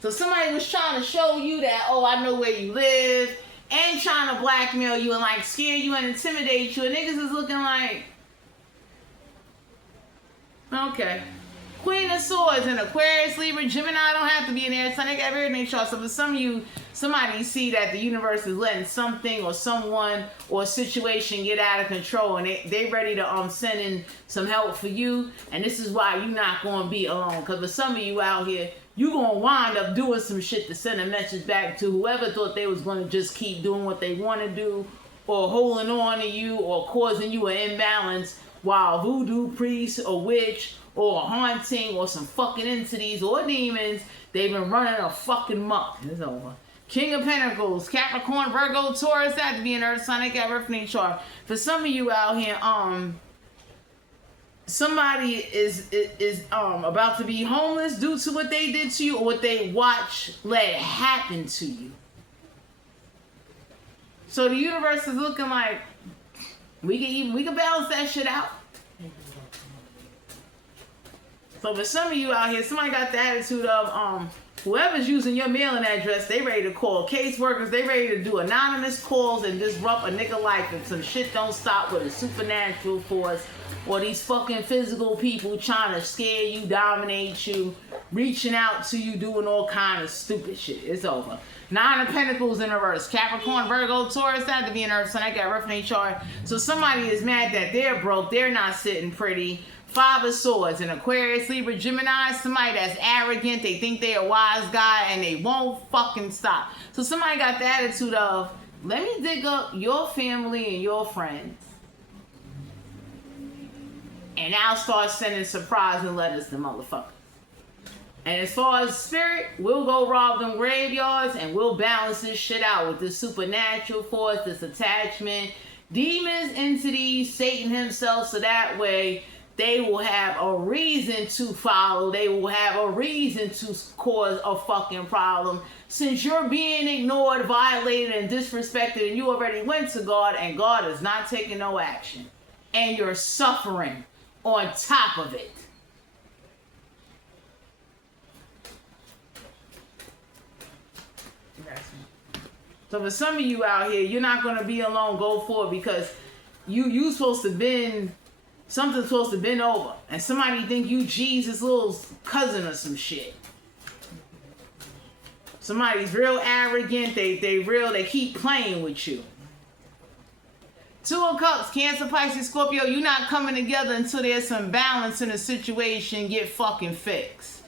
So somebody was trying to show you that, oh, I know where you live, and trying to blackmail you and like scare you and intimidate you, and niggas is looking like, okay. Queen of Swords in Aquarius, Libra, Gemini don't have to be in there. So they got everything they chart. So for some of you, somebody see that the universe is letting something or someone or a situation get out of control, and they ready to send in some help for you. And this is why you're not going to be alone. Because for some of you out here, you're going to wind up doing some shit to send a message back to whoever thought they was going to just keep doing what they want to do, or holding on to you, or causing you an imbalance, while voodoo priest or witch or a haunting or some fucking entities or demons, they've been running a fucking muck. It's over. King of Pentacles, Capricorn, Virgo, Taurus, that to be an earth sign. They got everything chart. For some of you out here, somebody is about to be homeless due to what they did to you or what they watch let happen to you. So the universe is looking like we can balance that shit out. So for some of you out here, somebody got the attitude of whoever's using your mailing address, they ready to call caseworkers, they ready to do anonymous calls and disrupt a nigga life if some shit don't stop with a supernatural force or these fucking physical people trying to scare you, dominate you, reaching out to you, doing all kind of stupid shit. It's over. Nine of Pentacles in reverse. Capricorn, Virgo, Taurus, that to be an earth sign. I got reference chart. So somebody is mad that they're broke, they're not sitting pretty. Five of Swords in Aquarius, Libra, Gemini, somebody that's arrogant, they think they're a wise guy and they won't fucking stop. So somebody got the attitude of, let me dig up your family and your friends, and I'll start sending surprising letters to motherfuckers. And as far as spirit, we'll go rob them graveyards and we'll balance this shit out with this supernatural force, this attachment, demons, entities, Satan himself, so that way they will have a reason to follow. They will have a reason to cause a fucking problem. Since you're being ignored, violated, and disrespected, and you already went to God, and God is not taking no action. And you're suffering on top of it. So for some of you out here, you're not going to be alone. Go forward, because you supposed to bend, something's supposed to bend over, and somebody think you Jesus' little cousin or some shit. Somebody's real arrogant, they keep playing with you. Two of Cups, Cancer, Pisces, Scorpio, you're not coming together until there's some balance in the situation, get fucking fixed.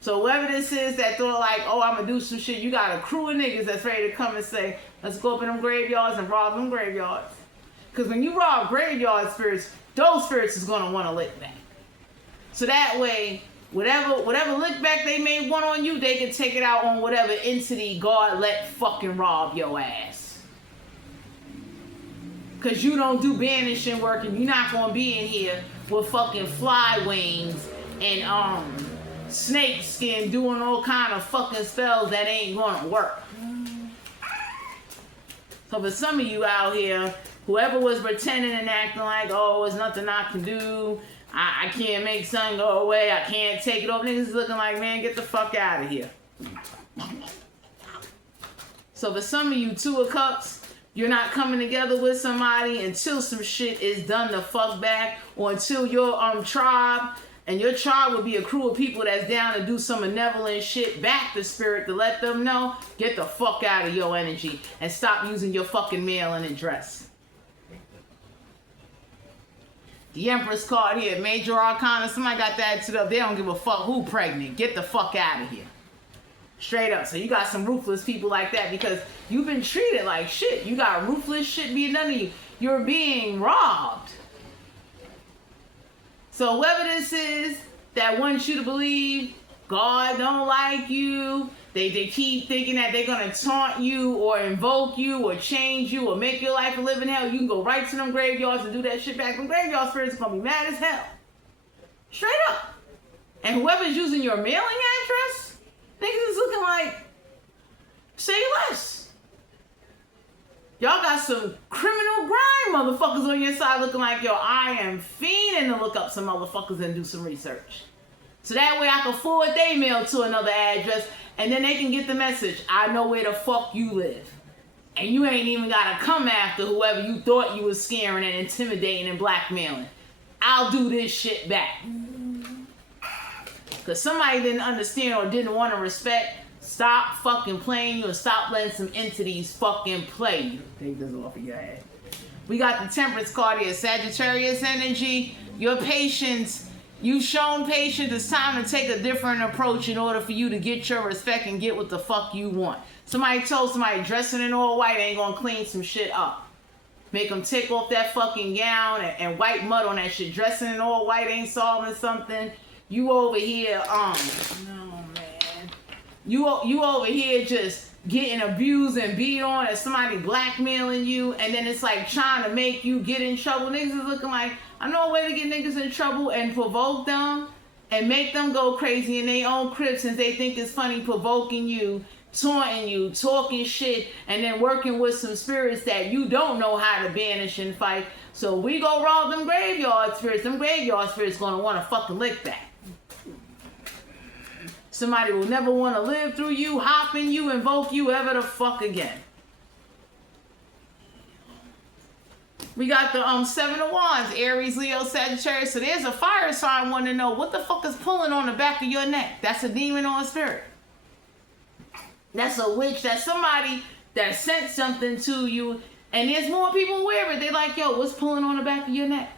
So whoever this is that thought like, oh, I'm gonna do some shit, you got a crew of niggas that's ready to come and say, let's go up in them graveyards and rob them graveyards. Because when you rob graveyard spirits, those spirits is gonna want to lick back. So that way, whatever lick back they may want on you, they can take it out on whatever entity God let fucking rob your ass. Because you don't do banishing work and you're not going to be in here with fucking fly wings and snake skin doing all kind of fucking spells that ain't going to work. So for some of you out here, whoever was pretending and acting like, oh, there's nothing I can do, I can't make something go away, I can't take it over, niggas is looking like, man, get the fuck out of here. So for some of you, Two of Cups, you're not coming together with somebody until some shit is done the fuck back, or until your tribe, and your tribe will be a crew of people that's down to do some benevolent shit back to spirit to let them know, get the fuck out of your energy and stop using your fucking mailing address. The Empress card here, Major Arcana, somebody got that to up. They don't give a fuck who pregnant. Get the fuck out of here. Straight up. So you got some ruthless people like that because you've been treated like shit. You got ruthless shit being done to you. You're being robbed. So whoever this is that wants you to believe God don't like you, they keep thinking that they're going to taunt you or invoke you or change you or make your life a living hell, you can go right to them graveyards and do that shit back. Them graveyard spirits are going to be mad as hell. Straight up. And whoever's using your mailing address, niggas is looking like, say less. Y'all got some criminal grime motherfuckers on your side looking like, yo, I am fiending to look up some motherfuckers and do some research. So that way I can forward their mail to another address and then they can get the message, I know where the fuck you live. And you ain't even got to come after whoever you thought you was scaring and intimidating and blackmailing. I'll do this shit back. Because somebody didn't understand or didn't want to respect, stop fucking playing you and stop letting some entities fucking play you. Take this off of your head. We got the Temperance card here. Sagittarius energy. Your patience. You've shown patience. It's time to take a different approach in order for you to get your respect and get what the fuck you want. Somebody told somebody dressing in all white ain't gonna clean some shit up. Make them take off that fucking gown and wipe mud on that shit. Dressing in all white ain't solving something. You over here, no man. You over here just getting abused and beat on and somebody blackmailing you, and then it's like trying to make you get in trouble. Niggas is looking like, I know a way to get niggas in trouble and provoke them and make them go crazy in their own crib since they think it's funny provoking you, taunting you, talking shit, and then working with some spirits that you don't know how to banish and fight. So we go rob them graveyard spirits. Them graveyard spirits gonna want to fucking lick that. Somebody will never want to live through you, hop in you, invoke you ever the fuck again. We got the Seven of Wands, Aries, Leo, Sagittarius. So there's a fire sign wanting to know what the fuck is pulling on the back of your neck. That's a demon or a spirit. That's a witch. That's somebody that sent something to you. And there's more people aware of it. They're like, yo, what's pulling on the back of your neck?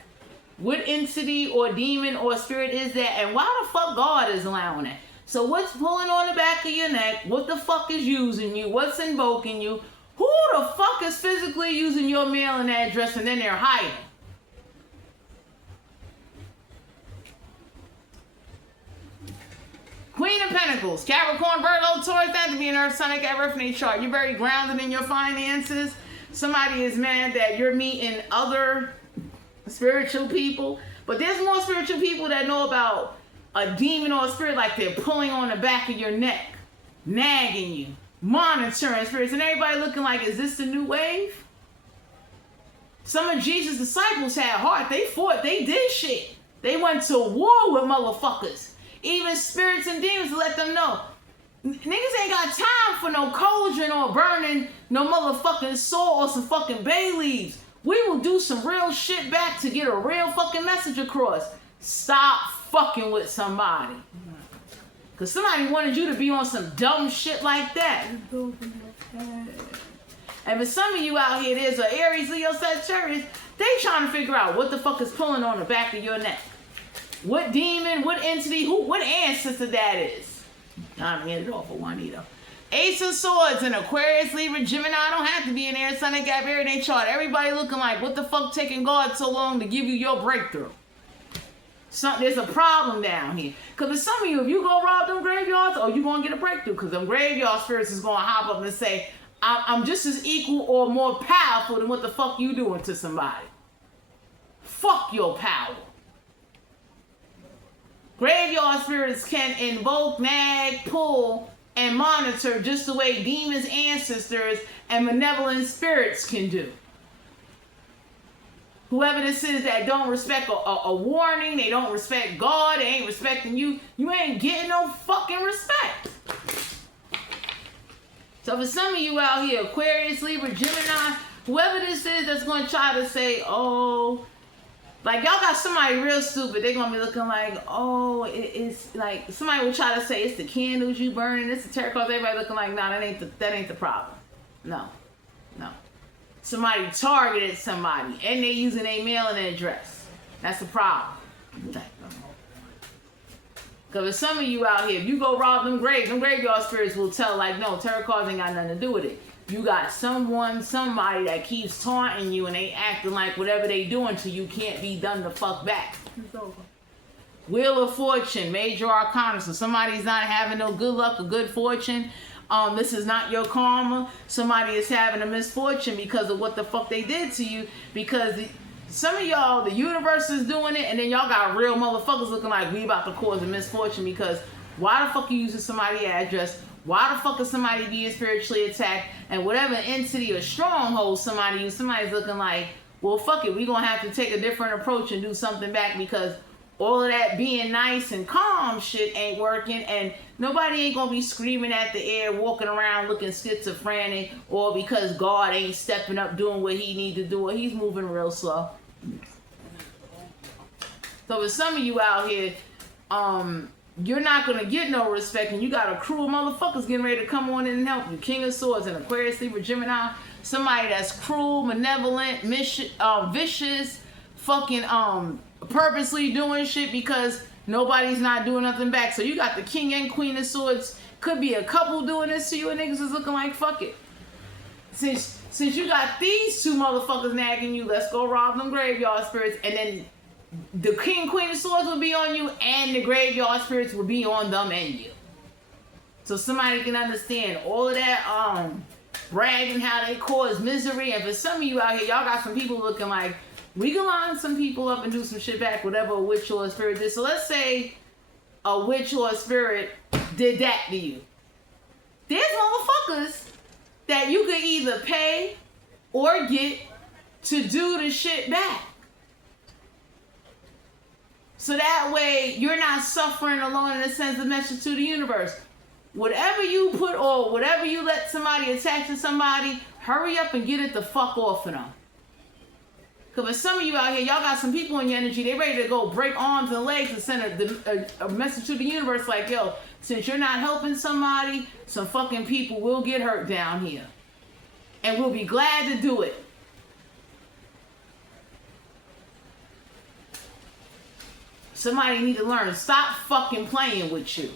What entity or demon or spirit is that? And why the fuck God is allowing it? So what's pulling on the back of your neck? What the fuck is using you? What's invoking you? Who the fuck is physically using your mailing address and then they're hiding? Queen of Pentacles, Capricorn, Virgo, Taurus, that to be an Earth, Sun, Earth in a chart. You're very grounded in your finances. Somebody is mad that you're meeting other spiritual people. But there's more spiritual people that know about a demon or a spirit, like they're pulling on the back of your neck, nagging you, monitoring spirits, and everybody looking like, is this the new wave? Some of Jesus' disciples had heart. They fought. They did shit. They went to war with motherfuckers. Even spirits and demons to let them know, Niggas ain't got time for no cauldron or burning no motherfucking soul or some fucking bay leaves. We will do some real shit back to get a real fucking message across. Stop fucking with somebody. Because somebody wanted you to be on some dumb shit like that. And for some of you out here, there's an Aries, Leo, Sagittarius. They trying to figure out what the fuck is pulling on the back of your neck. What demon, what entity, what ancestor that is. I'm getting it off of Juanito. Ace of Swords and Aquarius, Libra, Gemini. Don't have to be in there. Sun and Gap, everything chart. Everybody looking like, what the fuck taking God so long to give you your breakthrough? There's a problem down here. Because for some of you, if you go rob them graveyards, you going to get a breakthrough. Because them graveyard spirits is going to hop up and say, I'm just as equal or more powerful than what the fuck you doing to somebody. Fuck your power. Graveyard spirits can invoke, nag, pull, and monitor just the way demons, ancestors, and malevolent spirits can do. Whoever this is that don't respect a warning, they don't respect God, they ain't respecting you, you ain't getting no fucking respect. So for some of you out here, Aquarius, Libra, Gemini, whoever this is that's going to try to say, like y'all got somebody real stupid, they're going to be looking like, it's like, somebody will try to say it's the candles you burning, it's the tarot cards, everybody looking like, nah, that ain't the problem. No. Somebody targeted somebody and they using a mailing address. That's the problem. Because for some of you out here, if you go rob them graveyard spirits will tell like, no, tarot cards ain't got nothing to do with it. You got somebody that keeps taunting you and they acting like whatever they doing to you can't be done the fuck back. It's over. Wheel of Fortune, major arcana. So somebody's not having no good luck or good fortune. This is not your karma. Somebody is having a misfortune because of what the fuck they did to you. Because some of y'all, the universe is doing it, and then y'all got real motherfuckers looking like we about to cause a misfortune because why the fuck you using somebody's address? Why the fuck is somebody being spiritually attacked? And whatever entity or stronghold somebody's looking like, well, fuck it, we gonna have to take a different approach and do something back because all of that being nice and calm shit ain't working, and nobody ain't gonna be screaming at the air, walking around looking schizophrenic, or because God ain't stepping up doing what he need to do, or he's moving real slow. So for some of you out here, you're not gonna get no respect, and you got a crew of motherfuckers getting ready to come on in and help you. King of Swords and Aquarius, Libra, Gemini. Somebody that's cruel, malevolent, vicious, fucking purposely doing shit because nobody's not doing nothing back. So you got the King and Queen of Swords. Could be a couple doing this to you, and niggas is looking like fuck it. Since you got these two motherfuckers nagging you, let's go rob them graveyard spirits, and then the King, Queen of Swords will be on you, and the graveyard spirits will be on them and you. So somebody can understand all of that bragging how they cause misery. And for some of you out here, y'all got some people looking like, we can line some people up and do some shit back, whatever a witch or a spirit did. So let's say a witch or a spirit did that to you. There's motherfuckers that you could either pay or get to do the shit back. So that way you're not suffering alone in a sense of message to the universe. Whatever you put or whatever you let somebody attach to somebody, hurry up and get it the fuck off of them. Because for some of you out here, y'all got some people in your energy, they ready to go break arms and legs and send a message to the universe like, yo, since you're not helping somebody, some fucking people will get hurt down here. And we'll be glad to do it. Somebody need to learn, stop fucking playing with you.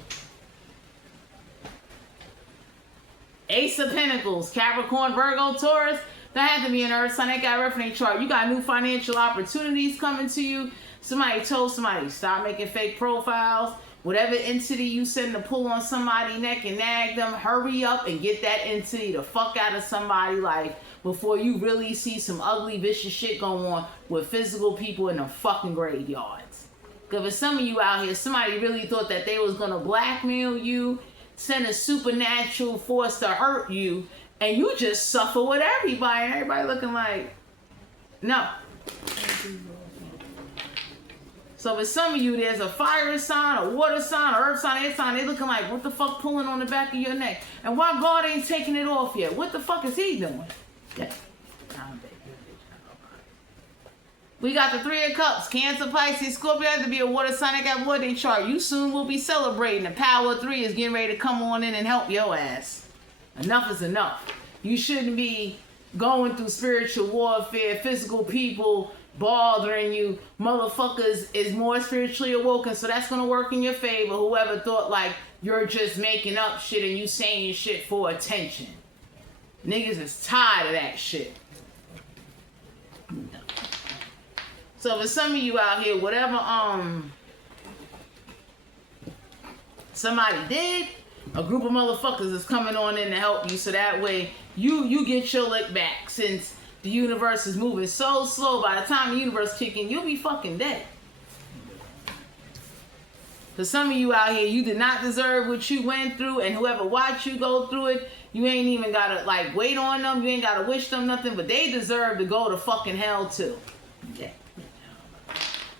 Ace of Pentacles, Capricorn, Virgo, Taurus. That had to be an Earth sign. They got reference chart. You got new financial opportunities coming to you. Somebody told somebody, stop making fake profiles. Whatever entity you send to pull on somebody's neck and nag them, hurry up and get that entity the fuck out of somebody's life before you really see some ugly, vicious shit go on with physical people in the fucking graveyards. Because for some of you out here, somebody really thought that they was going to blackmail you, send a supernatural force to hurt you, and you just suffer with everybody, and everybody looking like, no. So for some of you, there's a fire sign, a water sign, a earth sign, air sign. They looking like, what the fuck pulling on the back of your neck? And why God ain't taking it off yet? What the fuck is he doing? Yeah. We got the Three of Cups. Cancer, Pisces, Scorpio has to be a water sign. They got what they chart. You soon will be celebrating. The power of 3 is getting ready to come on in and help your ass. Enough is enough. You shouldn't be going through spiritual warfare, physical people bothering you. Motherfuckers is more spiritually awoken, so that's gonna work in your favor. Whoever thought like you're just making up shit and you saying shit for attention. Niggas is tired of that shit. So for some of you out here, whatever somebody did, a group of motherfuckers is coming on in to help you, so that way you get your lick back. Since the universe is moving so slow, by the time the universe kick in, you'll be fucking dead. For some of you out here, you did not deserve what you went through, and whoever watched you go through it, you ain't even gotta like wait on them, you ain't gotta wish them nothing, but they deserve to go to fucking hell too. Yeah.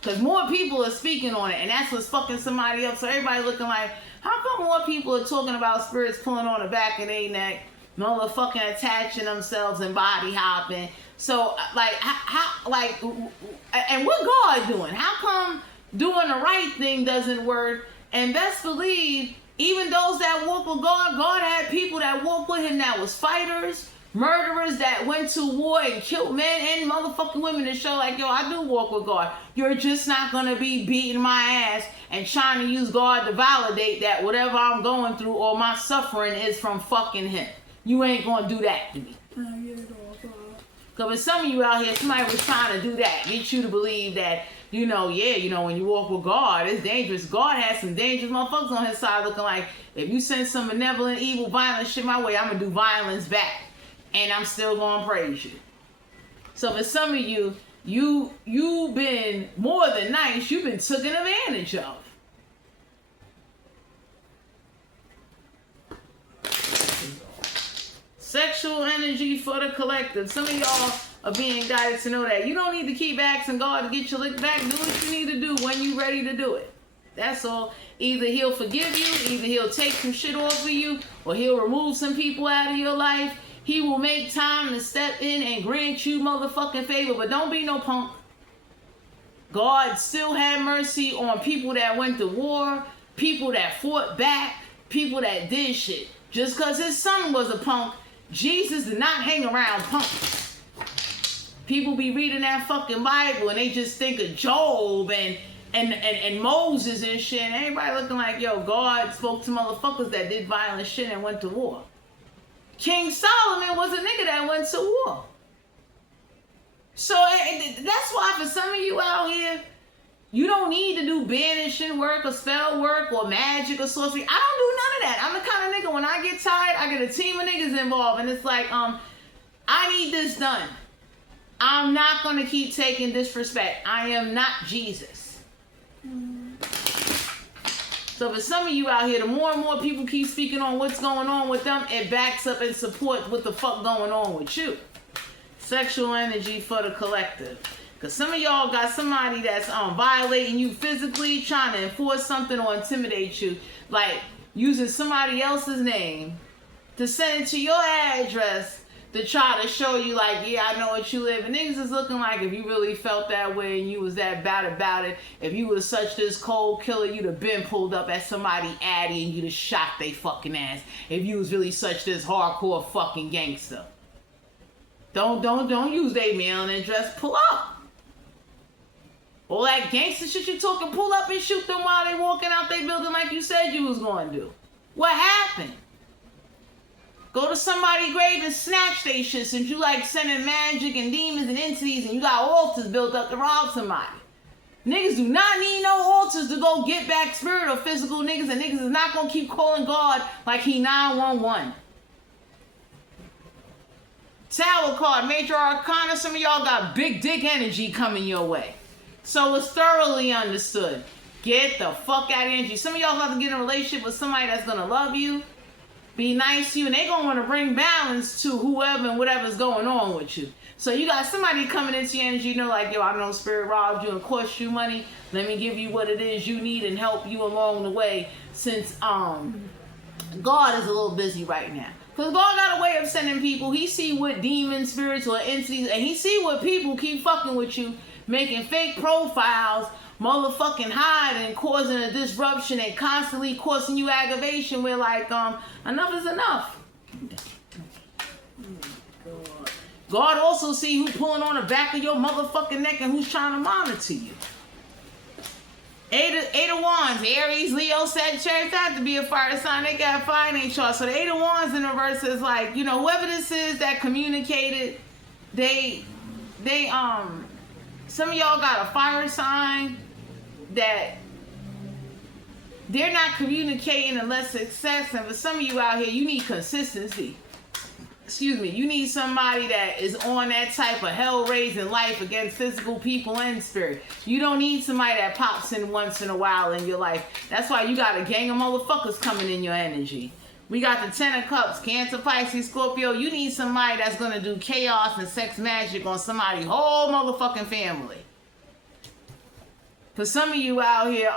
Because more people are speaking on it, and that's what's fucking somebody up. So everybody looking like, how come more people are talking about spirits pulling on the back of their neck, motherfucking attaching themselves and body hopping? So, like, how like, and what God doing? How come doing the right thing doesn't work? And best believe, even those that walk with God, God had people that walked with him that was fighters, murderers that went to war and killed men and motherfucking women to show like, yo, I do walk with God. You're just not going to be beating my ass and trying to use God to validate that whatever I'm going through or my suffering is from fucking him. You ain't going to do that to me. Because with some of you out here, somebody was trying to do that. Get you to believe that, you know, yeah, you know, when you walk with God, it's dangerous. God has some dangerous motherfuckers on his side looking like, if you send some benevolent, evil, violent shit my way, I'm going to do violence back. And I'm still gonna praise you. So for some of you, you've been more than nice. You've been taken advantage of. Sexual energy for the collective. Some of y'all are being guided to know that you don't need to keep asking God to get your lick back. Do what you need to do when you're ready to do it. That's all. Either he'll forgive you, either he'll take some shit off of you, or he'll remove some people out of your life. He will make time to step in and grant you motherfucking favor, but don't be no punk. God still had mercy on people that went to war, people that fought back, people that did shit. Just because his son was a punk, Jesus did not hang around punks. People be reading that fucking Bible and they just think of Job and Moses and shit, and everybody looking like, yo, God spoke to motherfuckers that did violent shit and went to war. King Solomon was a nigga that went to war. So that's why for some of you out here, you don't need to do banishing work or spell work or magic or sorcery. I don't do none of that. I'm the kind of nigga, when I get tired, I get a team of niggas involved. And it's like, I need this done. I'm not going to keep taking disrespect. I am not Jesus. So for some of you out here, the more and more people keep speaking on what's going on with them, it backs up and supports what the fuck going on with you. Sexual energy for the collective. Because some of y'all got somebody that's violating you physically, trying to enforce something or intimidate you. Like using somebody else's name to send it to your address to try to show you like, yeah, I know what you live. And niggas is looking like, if you really felt that way and you was that bad about it, if you was such this cold killer, you'd have been pulled up at somebody addy and you'd have shot they fucking ass. If you was really such this hardcore fucking gangster. Don't use their mailing address. Pull up. All that gangster shit you talking, pull up and shoot them while they walking out their building like you said you was going to do. What happened? Go to somebody's grave and snatch they shit since you like sending magic and demons and entities and you got altars built up to rob somebody. Niggas do not need no altars to go get back spirit or physical niggas, and niggas is not going to keep calling God like he 911. Tower card, major arcana, some of y'all got big dick energy coming your way. So it's thoroughly understood. Get the fuck out of energy. Some of y'all have to get in a relationship with somebody that's going to love you, be nice to you, and they're going to want to bring balance to whoever and whatever's going on with you. So you got somebody coming into your energy, you know, like, yo, I know spirit robbed you and cost you money. Let me give you what it is you need and help you along the way, since God is a little busy right now. Because God got a way of sending people. He see what demons, spirits, or entities, and he see what people keep fucking with you, making fake profiles, motherfucking hiding, causing a disruption and constantly causing you aggravation. We're like, enough is enough. God also see who pulling on the back of your motherfucking neck and who's trying to monitor you. Eight of Wands, Aries, Leo, Sagittarius, have to be a fire sign. They got fire in their chart. So the Eight of Wands in the verse is like, you know, whoever this is that communicated, they some of y'all got a fire sign that they're not communicating unless success. And for some of you out here, you need consistency. Excuse me, you need somebody that is on that type of hell-raising life against physical people and spirit. You don't need somebody that pops in once in a while in your life. That's why you got a gang of motherfuckers coming in your energy. We got the Ten of Cups, Cancer, Pisces, Scorpio. You need somebody that's going to do chaos and sex magic on somebody's whole motherfucking family. For some of you out here,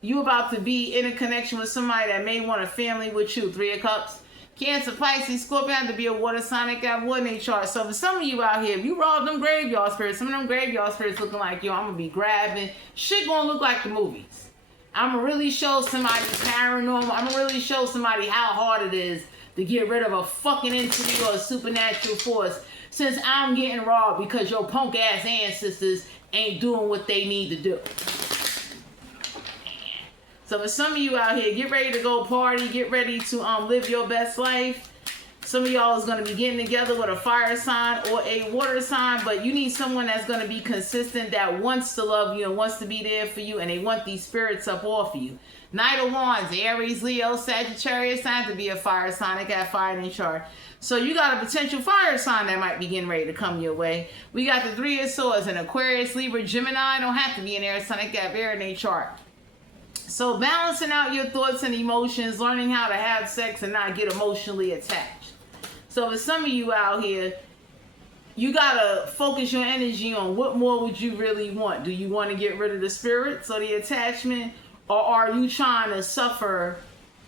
you about to be in a connection with somebody that may want a family with you. Three of Cups. Cancer, Pisces, Scorpio have to be a water sign. They got water in their chart. So for some of you out here, if you rob them graveyard spirits, some of them graveyard spirits looking like, yo, I'm going to be grabbing. Shit going to look like the movies. I'm going to really show somebody paranormal. I'm going to really show somebody how hard it is to get rid of a fucking entity or a supernatural force, since I'm getting robbed because your punk ass ancestors ain't doing what they need to do. So for some of you out here, get ready to go party, get ready to live your best life. Some of y'all is going to be getting together with a fire sign or a water sign, but you need someone that's going to be consistent, that wants to love you and wants to be there for you, and they want these spirits up off of you. Knight of Wands, Aries, Leo, Sagittarius, sign to be a fire sign. They got fire in their chart. So you got a potential fire sign that might be getting ready to come your way. We got the Three of Swords, and Aquarius, Libra, Gemini. Don't have to be an air sign. They got air in their chart. So balancing out your thoughts and emotions, learning how to have sex and not get emotionally attached. So for some of you out here, you gotta focus your energy on what more would you really want. Do you want to get rid of the spirits or the attachment? Or are you trying to suffer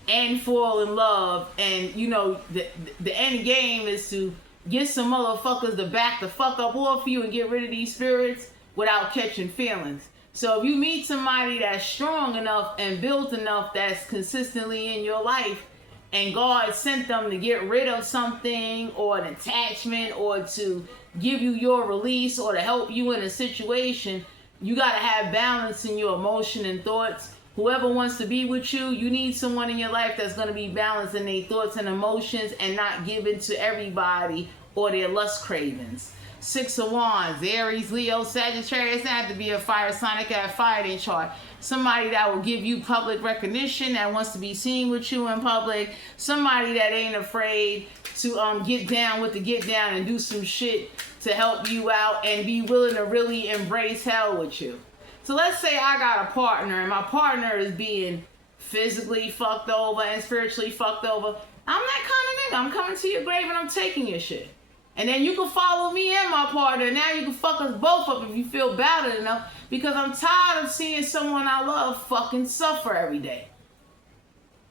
and fall in love? And you know, the end game is to get some motherfuckers to back the fuck up off you and get rid of these spirits without catching feelings. So if you meet somebody that's strong enough and built enough, that's consistently in your life, and God sent them to get rid of something or an attachment or to give you your release or to help you in a situation, you got to have balance in your emotion and thoughts. Whoever wants to be with you, you need someone in your life that's going to be balanced in their thoughts and emotions and not give in to everybody or their lust cravings. Six of Wands, Aries, Leo, Sagittarius, have to be a fire sign. They got fire in their chart. Somebody that will give you public recognition, that wants to be seen with you in public. Somebody that ain't afraid to get down with the get down and do some shit to help you out and be willing to really embrace hell with you. So let's say I got a partner and my partner is being physically fucked over and spiritually fucked over. I'm that kind of nigga. I'm coming to your grave and I'm taking your shit. And then you can follow me and my partner. Now you can fuck us both up if you feel bad enough, because I'm tired of seeing someone I love fucking suffer every day.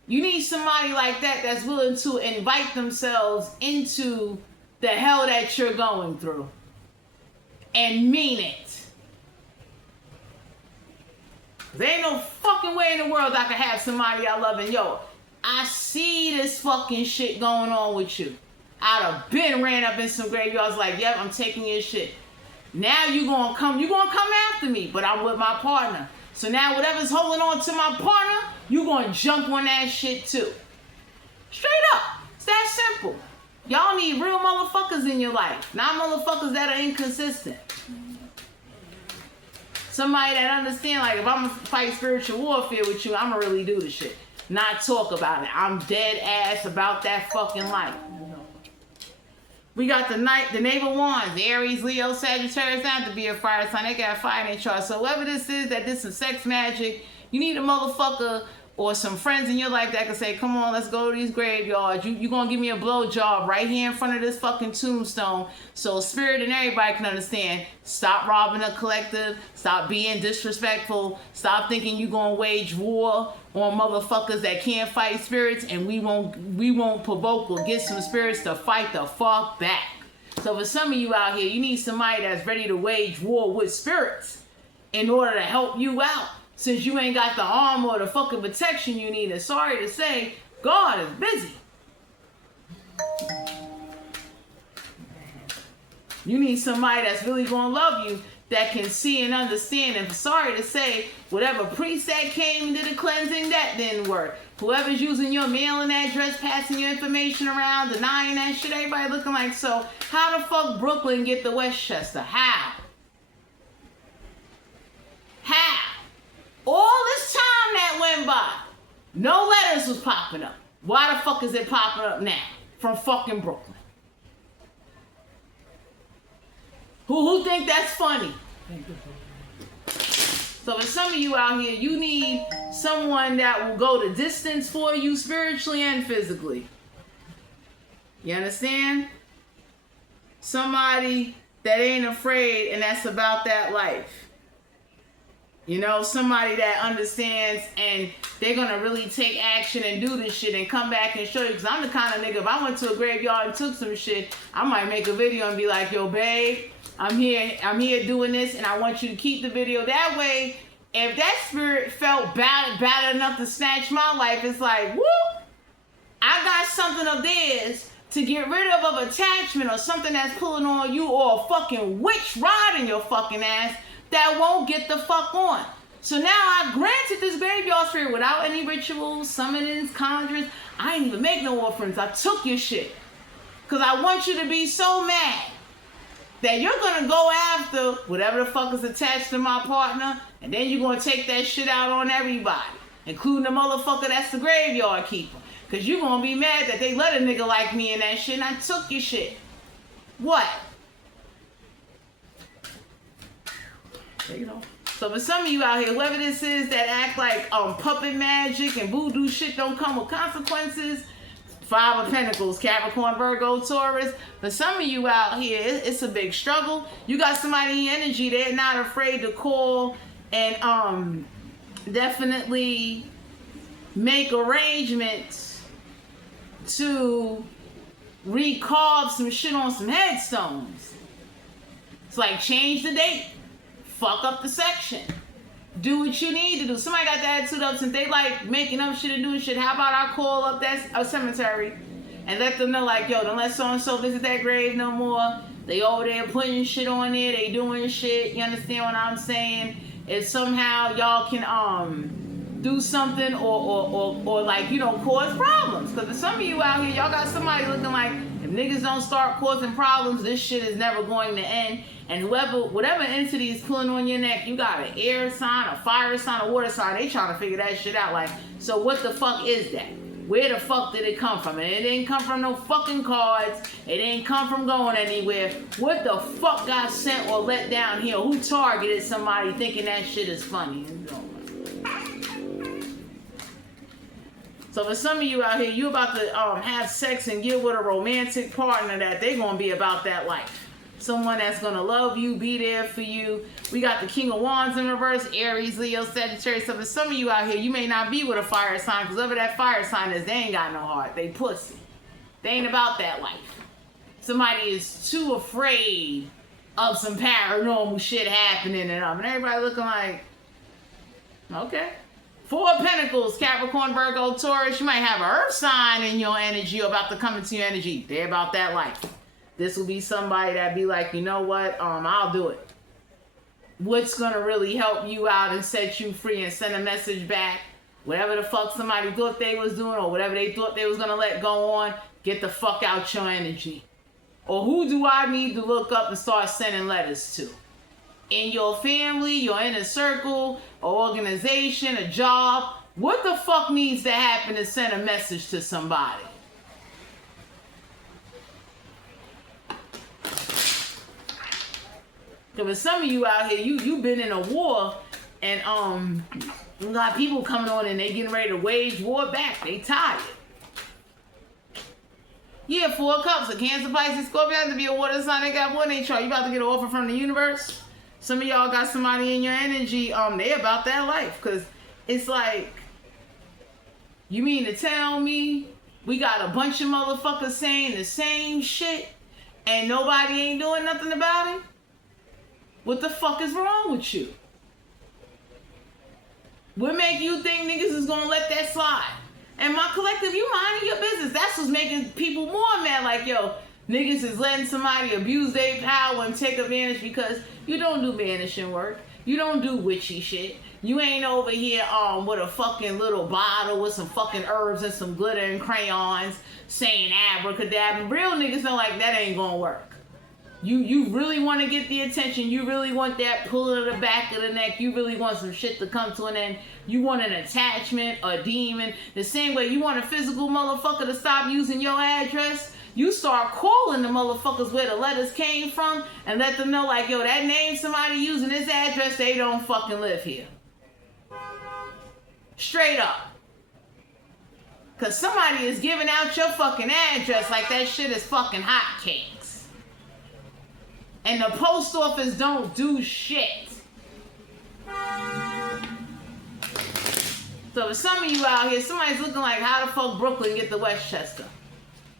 You need somebody like that that's willing to invite themselves into the hell that you're going through and mean it. There ain't no fucking way in the world I could have somebody I love and, yo, I see this fucking shit going on with you. I'd have been ran up in some graveyards like, yep, I'm taking your shit. Now you gonna come after me, but I'm with my partner. So now whatever's holding on to my partner, you gonna jump on that shit too. Straight up. It's that simple. Y'all need real motherfuckers in your life, not motherfuckers that are inconsistent. Somebody that understand, like, if I'm gonna fight spiritual warfare with you, I'm gonna really do the shit. Not talk about it. I'm dead ass about that fucking life. We got the Knave of Wands, Aries, Leo, Sagittarius, have to be a fire sign. They got fire in their chart. So whoever this is that did some sex magic, you need a motherfucker or some friends in your life that can say, come on, let's go to these graveyards. You gonna give me a blowjob right here in front of this fucking tombstone so spirit and everybody can understand. Stop robbing the collective. Stop being disrespectful. Stop thinking you gonna wage war on motherfuckers that can't fight spirits, and we won't provoke or get some spirits to fight the fuck back. So for some of you out here, you need somebody that's ready to wage war with spirits in order to help you out. Since you ain't got the armor or the fucking protection you need. And sorry to say, God is busy. You need somebody that's really gonna love you, that can see and understand. And sorry to say, whatever priest that came and did the cleansing, that didn't work. Whoever's using your mailing address, passing your information around, denying that shit, everybody looking like, so how the fuck Brooklyn get to Westchester? How? All this time that went by, no letters was popping up. Why the fuck is it popping up now? From fucking Brooklyn. Who think that's funny? So for some of you out here, you need someone that will go the distance for you spiritually and physically. You understand? Somebody that ain't afraid and that's about that life. You know, somebody that understands and they're going to really take action and do this shit and come back and show you. Because I'm the kind of nigga, if I went to a graveyard and took some shit, I might make a video and be like, yo, babe, I'm here doing this, and I want you to keep the video. That way, if that spirit felt bad enough to snatch my life, it's like, whoop, I got something of theirs to get rid of attachment or something that's pulling on you, or a fucking witch riding your fucking ass that won't get the fuck on. So now I granted this graveyard spirit without any rituals, summonings, conjures. I ain't even make no offerings. I took your shit. Because I want you to be so mad that you're going to go after whatever the fuck is attached to my partner, and then you're going to take that shit out on everybody, including the motherfucker that's the graveyard keeper. Because you're going to be mad that they let a nigga like me in that shit, and I took your shit. What? You know. So for some of you out here, whoever this is that act like puppet magic and voodoo shit don't come with consequences, 5 of Pentacles, Capricorn, Virgo, Taurus. For some of you out here, it's a big struggle. You got somebody in your energy, they're not afraid to call and definitely make arrangements to recarve some shit on some headstones. It's like, change the date. Fuck up the section. Do what you need to do. Somebody got the attitude up since they like making up shit and doing shit. How about I call up that cemetery and let them know, like, yo, don't let so-and-so visit that grave no more. They over there putting shit on there. They doing shit. You understand what I'm saying? If somehow y'all can do something or like, you know, cause problems. Because for some of you out here, y'all got somebody looking like, if niggas don't start causing problems, this shit is never going to end. And whatever entity is pulling on your neck, you got an air sign, a fire sign, a water sign. They trying to figure that shit out. Like, so what the fuck is that? Where the fuck did it come from? And it didn't come from no fucking cards. It didn't come from going anywhere. What the fuck got sent or let down here? Who targeted somebody thinking that shit is funny? So for some of you out here, you about to have sex and get with a romantic partner that they gonna be about that life. Someone that's gonna love you, be there for you. We got the King of Wands in reverse, Aries, Leo, Sagittarius. So for some of you out here, you may not be with a fire sign, because whatever that fire sign is, they ain't got no heart. They pussy. They ain't about that life. Somebody is too afraid of some paranormal shit happening and everybody looking like, okay. 4 of Pentacles, Capricorn, Virgo, Taurus. You might have an earth sign in your energy or about to come into your energy. They're about that life. This will be somebody that be like, you know what, I'll do it. What's going to really help you out and set you free and send a message back? Whatever the fuck somebody thought they was doing or whatever they thought they was going to let go on, get the fuck out your energy. Or who do I need to look up and start sending letters to? In your family, your inner circle, an organization, a job. What the fuck needs to happen to send a message to somebody? Because for some of you out here, you've been in a war and You got people coming on and they getting ready to wage war back. They tired. Yeah, 4 cups of Cancer, Pisces, Scorpio has to be a water sign. They got one in chart. You about to get an offer from the universe? Some of y'all got somebody in your energy. They about that life. Because it's like, you mean to tell me we got a bunch of motherfuckers saying the same shit and nobody ain't doing nothing about it? What the fuck is wrong with you? What make you think niggas is gonna let that slide? And my collective, you minding your business. That's what's making people more mad. Like, yo, niggas is letting somebody abuse their power and take advantage because you don't do banishing work. You don't do witchy shit. You ain't over here with a fucking little bottle with some fucking herbs and some glitter and crayons saying abracadabra. Real niggas know like that ain't gonna work. You really want to get the attention. You really want that pull of the back of the neck. You really want some shit to come to an end. You want an attachment, a demon. The same way you want a physical motherfucker to stop using your address. You start calling the motherfuckers where the letters came from and let them know like, yo, that name somebody using this address, they don't fucking live here. Straight up. Because somebody is giving out your fucking address like that shit is fucking hotcakes. And the post office don't do shit. So for some of you out here, somebody's looking like, how the fuck Brooklyn get to Westchester?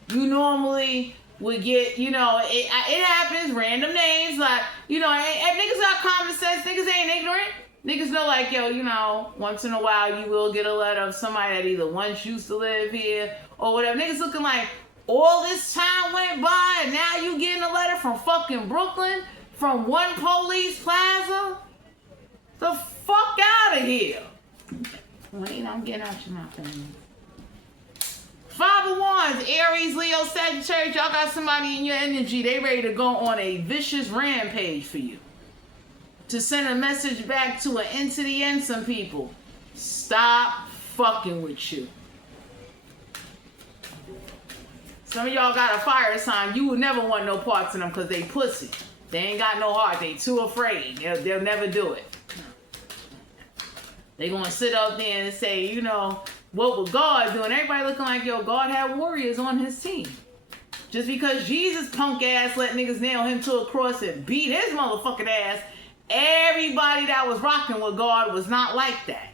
You normally would get, it happens, random names, like, if niggas got common sense, niggas ain't ignorant. Niggas know like, yo, once in a while you will get a letter of somebody that either once used to live here or whatever. Niggas looking like, all this time went by and now you getting a letter from fucking Brooklyn from one police plaza? The fuck out of here. Wait, I'm getting out your mouth. 5 of Wands, Aries, Leo, Sagittarius, y'all got somebody in your energy. They ready to go on a vicious rampage for you. To send a message back to an entity and some people. Stop fucking with you. Some of y'all got a fire sign. You would never want no parts in them because they pussy. They ain't got no heart. They too afraid. They'll never do it. They gonna sit up there and say, what would God do? And everybody looking like, yo, God had warriors on his team. Just because Jesus punk ass let niggas nail him to a cross and beat his motherfucking ass, everybody that was rocking with God was not like that.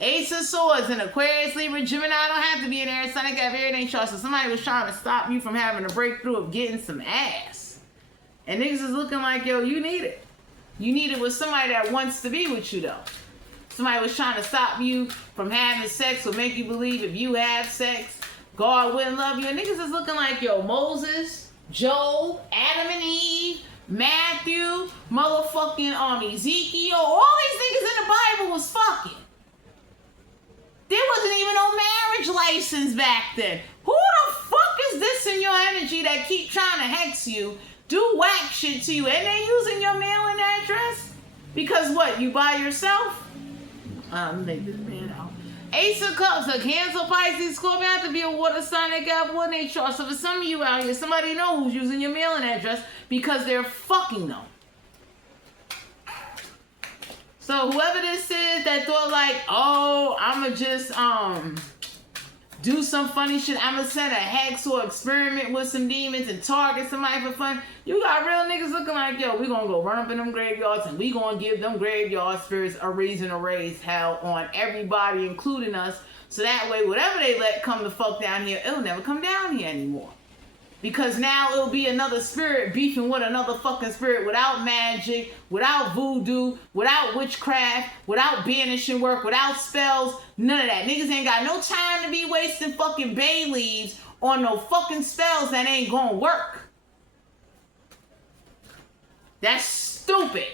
Ace of Swords and Aquarius, Libra, Gemini don't have to be in there. Sonic have everything chart. So somebody was trying to stop you from having a breakthrough of getting some ass. And niggas is looking like, yo, you need it. You need it with somebody that wants to be with you, though. Somebody was trying to stop you from having sex or make you believe if you have sex, God wouldn't love you. And niggas is looking like, yo, Moses, Job, Adam and Eve, Matthew, motherfucking Ezekiel. All these niggas in the Bible was fucking. There wasn't even no marriage license back then. Who the fuck is this in your energy that keep trying to hex you, do whack shit to you, and they using your mailing address? Because what, you by yourself? Make this man out. Ace of Cups, a Cancer, Pisces, Scorpio have to be a water sign that got one nature. So for some of you out here, somebody know who's using your mailing address because they're fucking them. So whoever this is that thought like, oh, I'ma just do some funny shit, I'ma send a hex or experiment with some demons and target somebody for fun. You got real niggas looking like, yo, we gonna go run up in them graveyards and we gonna give them graveyard spirits a reason to raise hell on everybody, including us. So that way, whatever they let come the fuck down here, it'll never come down here anymore. Because now it'll be another spirit beefing with another fucking spirit without magic, without voodoo, without witchcraft, without banishing work, without spells, none of that. Niggas ain't got no time to be wasting fucking bay leaves on no fucking spells that ain't gonna work. That's stupid.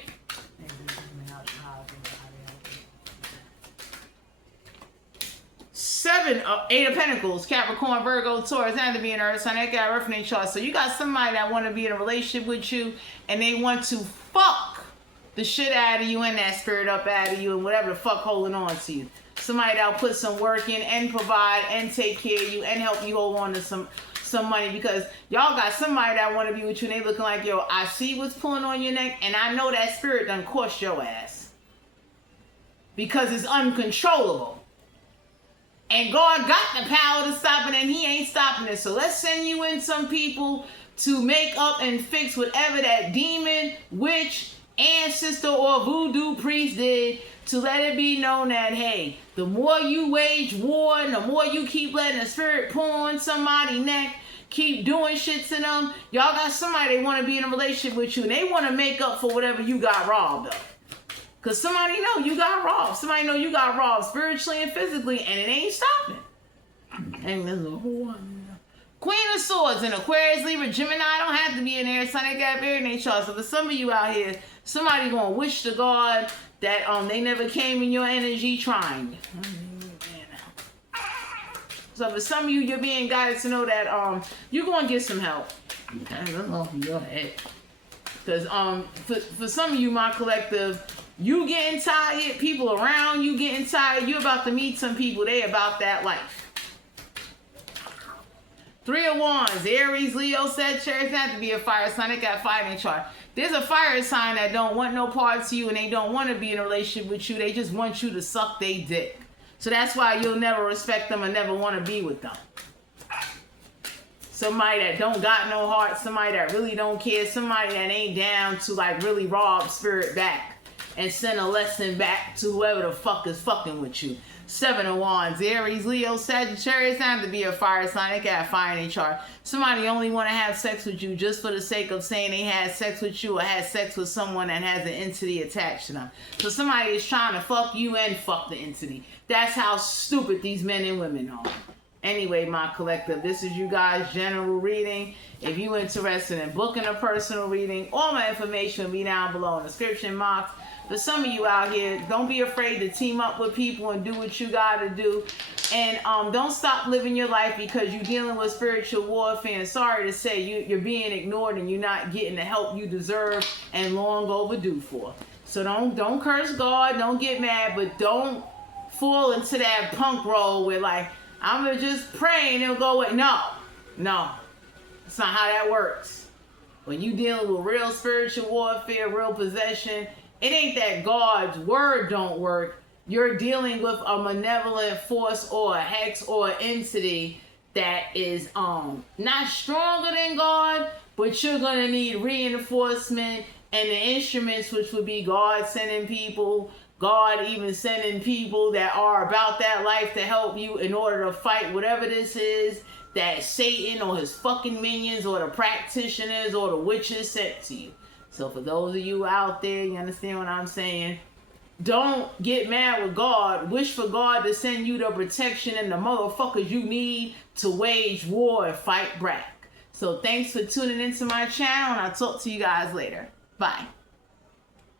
Eight of Pentacles, Capricorn, Virgo, Taurus, and to be in Earth sign. They got Earth in their chart. So you got somebody that want to be in a relationship with you, and they want to fuck the shit out of you and that spirit up out of you and whatever the fuck holding on to you. Somebody that'll put some work in and provide and take care of you and help you hold on to some money, because y'all got somebody that want to be with you and they looking like, yo, I see what's pulling on your neck and I know that spirit done cost your ass. because it's uncontrollable. And God got the power to stop it, and he ain't stopping it. So let's send you in some people to make up and fix whatever that demon, witch, ancestor, or voodoo priest did, to let it be known that, hey, the more you wage war and the more you keep letting the spirit pull on somebody's neck, keep doing shit to them, y'all got somebody that want to be in a relationship with you, and they want to make up for whatever you got robbed of. Because somebody know you got robbed. Somebody know you got robbed spiritually and physically, and it ain't stopping. And there's a whole one. Queen of Swords in Aquarius, Libra, Gemini. Don't have to be in there. Sun, they got buried in their chart. So for some of you out here, somebody gonna wish to God that they never came in your energy trying. So for some of you, you're being guided to know that you're gonna get some help. Go ahead. Because for some of you, my collective, you getting tired, people around you getting tired, you about to meet some people, they about that life. Three of Wands, Aries, Leo, Sagittarius, not to be a fire sign, they got fire in their chart. There's a fire sign that don't want no parts of you, and they don't want to be in a relationship with you, they just want you to suck their dick. So that's why you'll never respect them and never want to be with them. Somebody that don't got no heart, somebody that really don't care, somebody that ain't down to like really rob spirit back and send a lesson back to whoever the fuck is fucking with you. Seven of Wands, Aries, Leo, Sagittarius, not to be a fire sign, they got fire in their chart. Somebody only want to have sex with you just for the sake of saying they had sex with you or had sex with someone that has an entity attached to them. So somebody is trying to fuck you and fuck the entity. That's how stupid these men and women are. Anyway, my collective, this is you guys' general reading. If you're interested in booking a personal reading, all my information will be down below in the description box. For some of you out here, don't be afraid to team up with people and do what you gotta do. And don't stop living your life because you're dealing with spiritual warfare. And sorry to say, you're being ignored and you're not getting the help you deserve and long overdue for. So don't curse God, don't get mad, but don't fall into that punk role where like, I'm gonna just pray and it'll go away. No, that's not how that works. When you dealing with real spiritual warfare, real possession, it ain't that God's word don't work. You're dealing with a malevolent force or a hex or an entity that is not stronger than God, but you're gonna need reinforcement and the instruments, which would be God sending people, God even sending people that are about that life to help you in order to fight whatever this is that Satan or his fucking minions or the practitioners or the witches sent to you. So for those of you out there, you understand what I'm saying? Don't get mad with God. Wish for God to send you the protection and the motherfuckers you need to wage war and fight back. So thanks for tuning into my channel, and I'll talk to you guys later. Bye.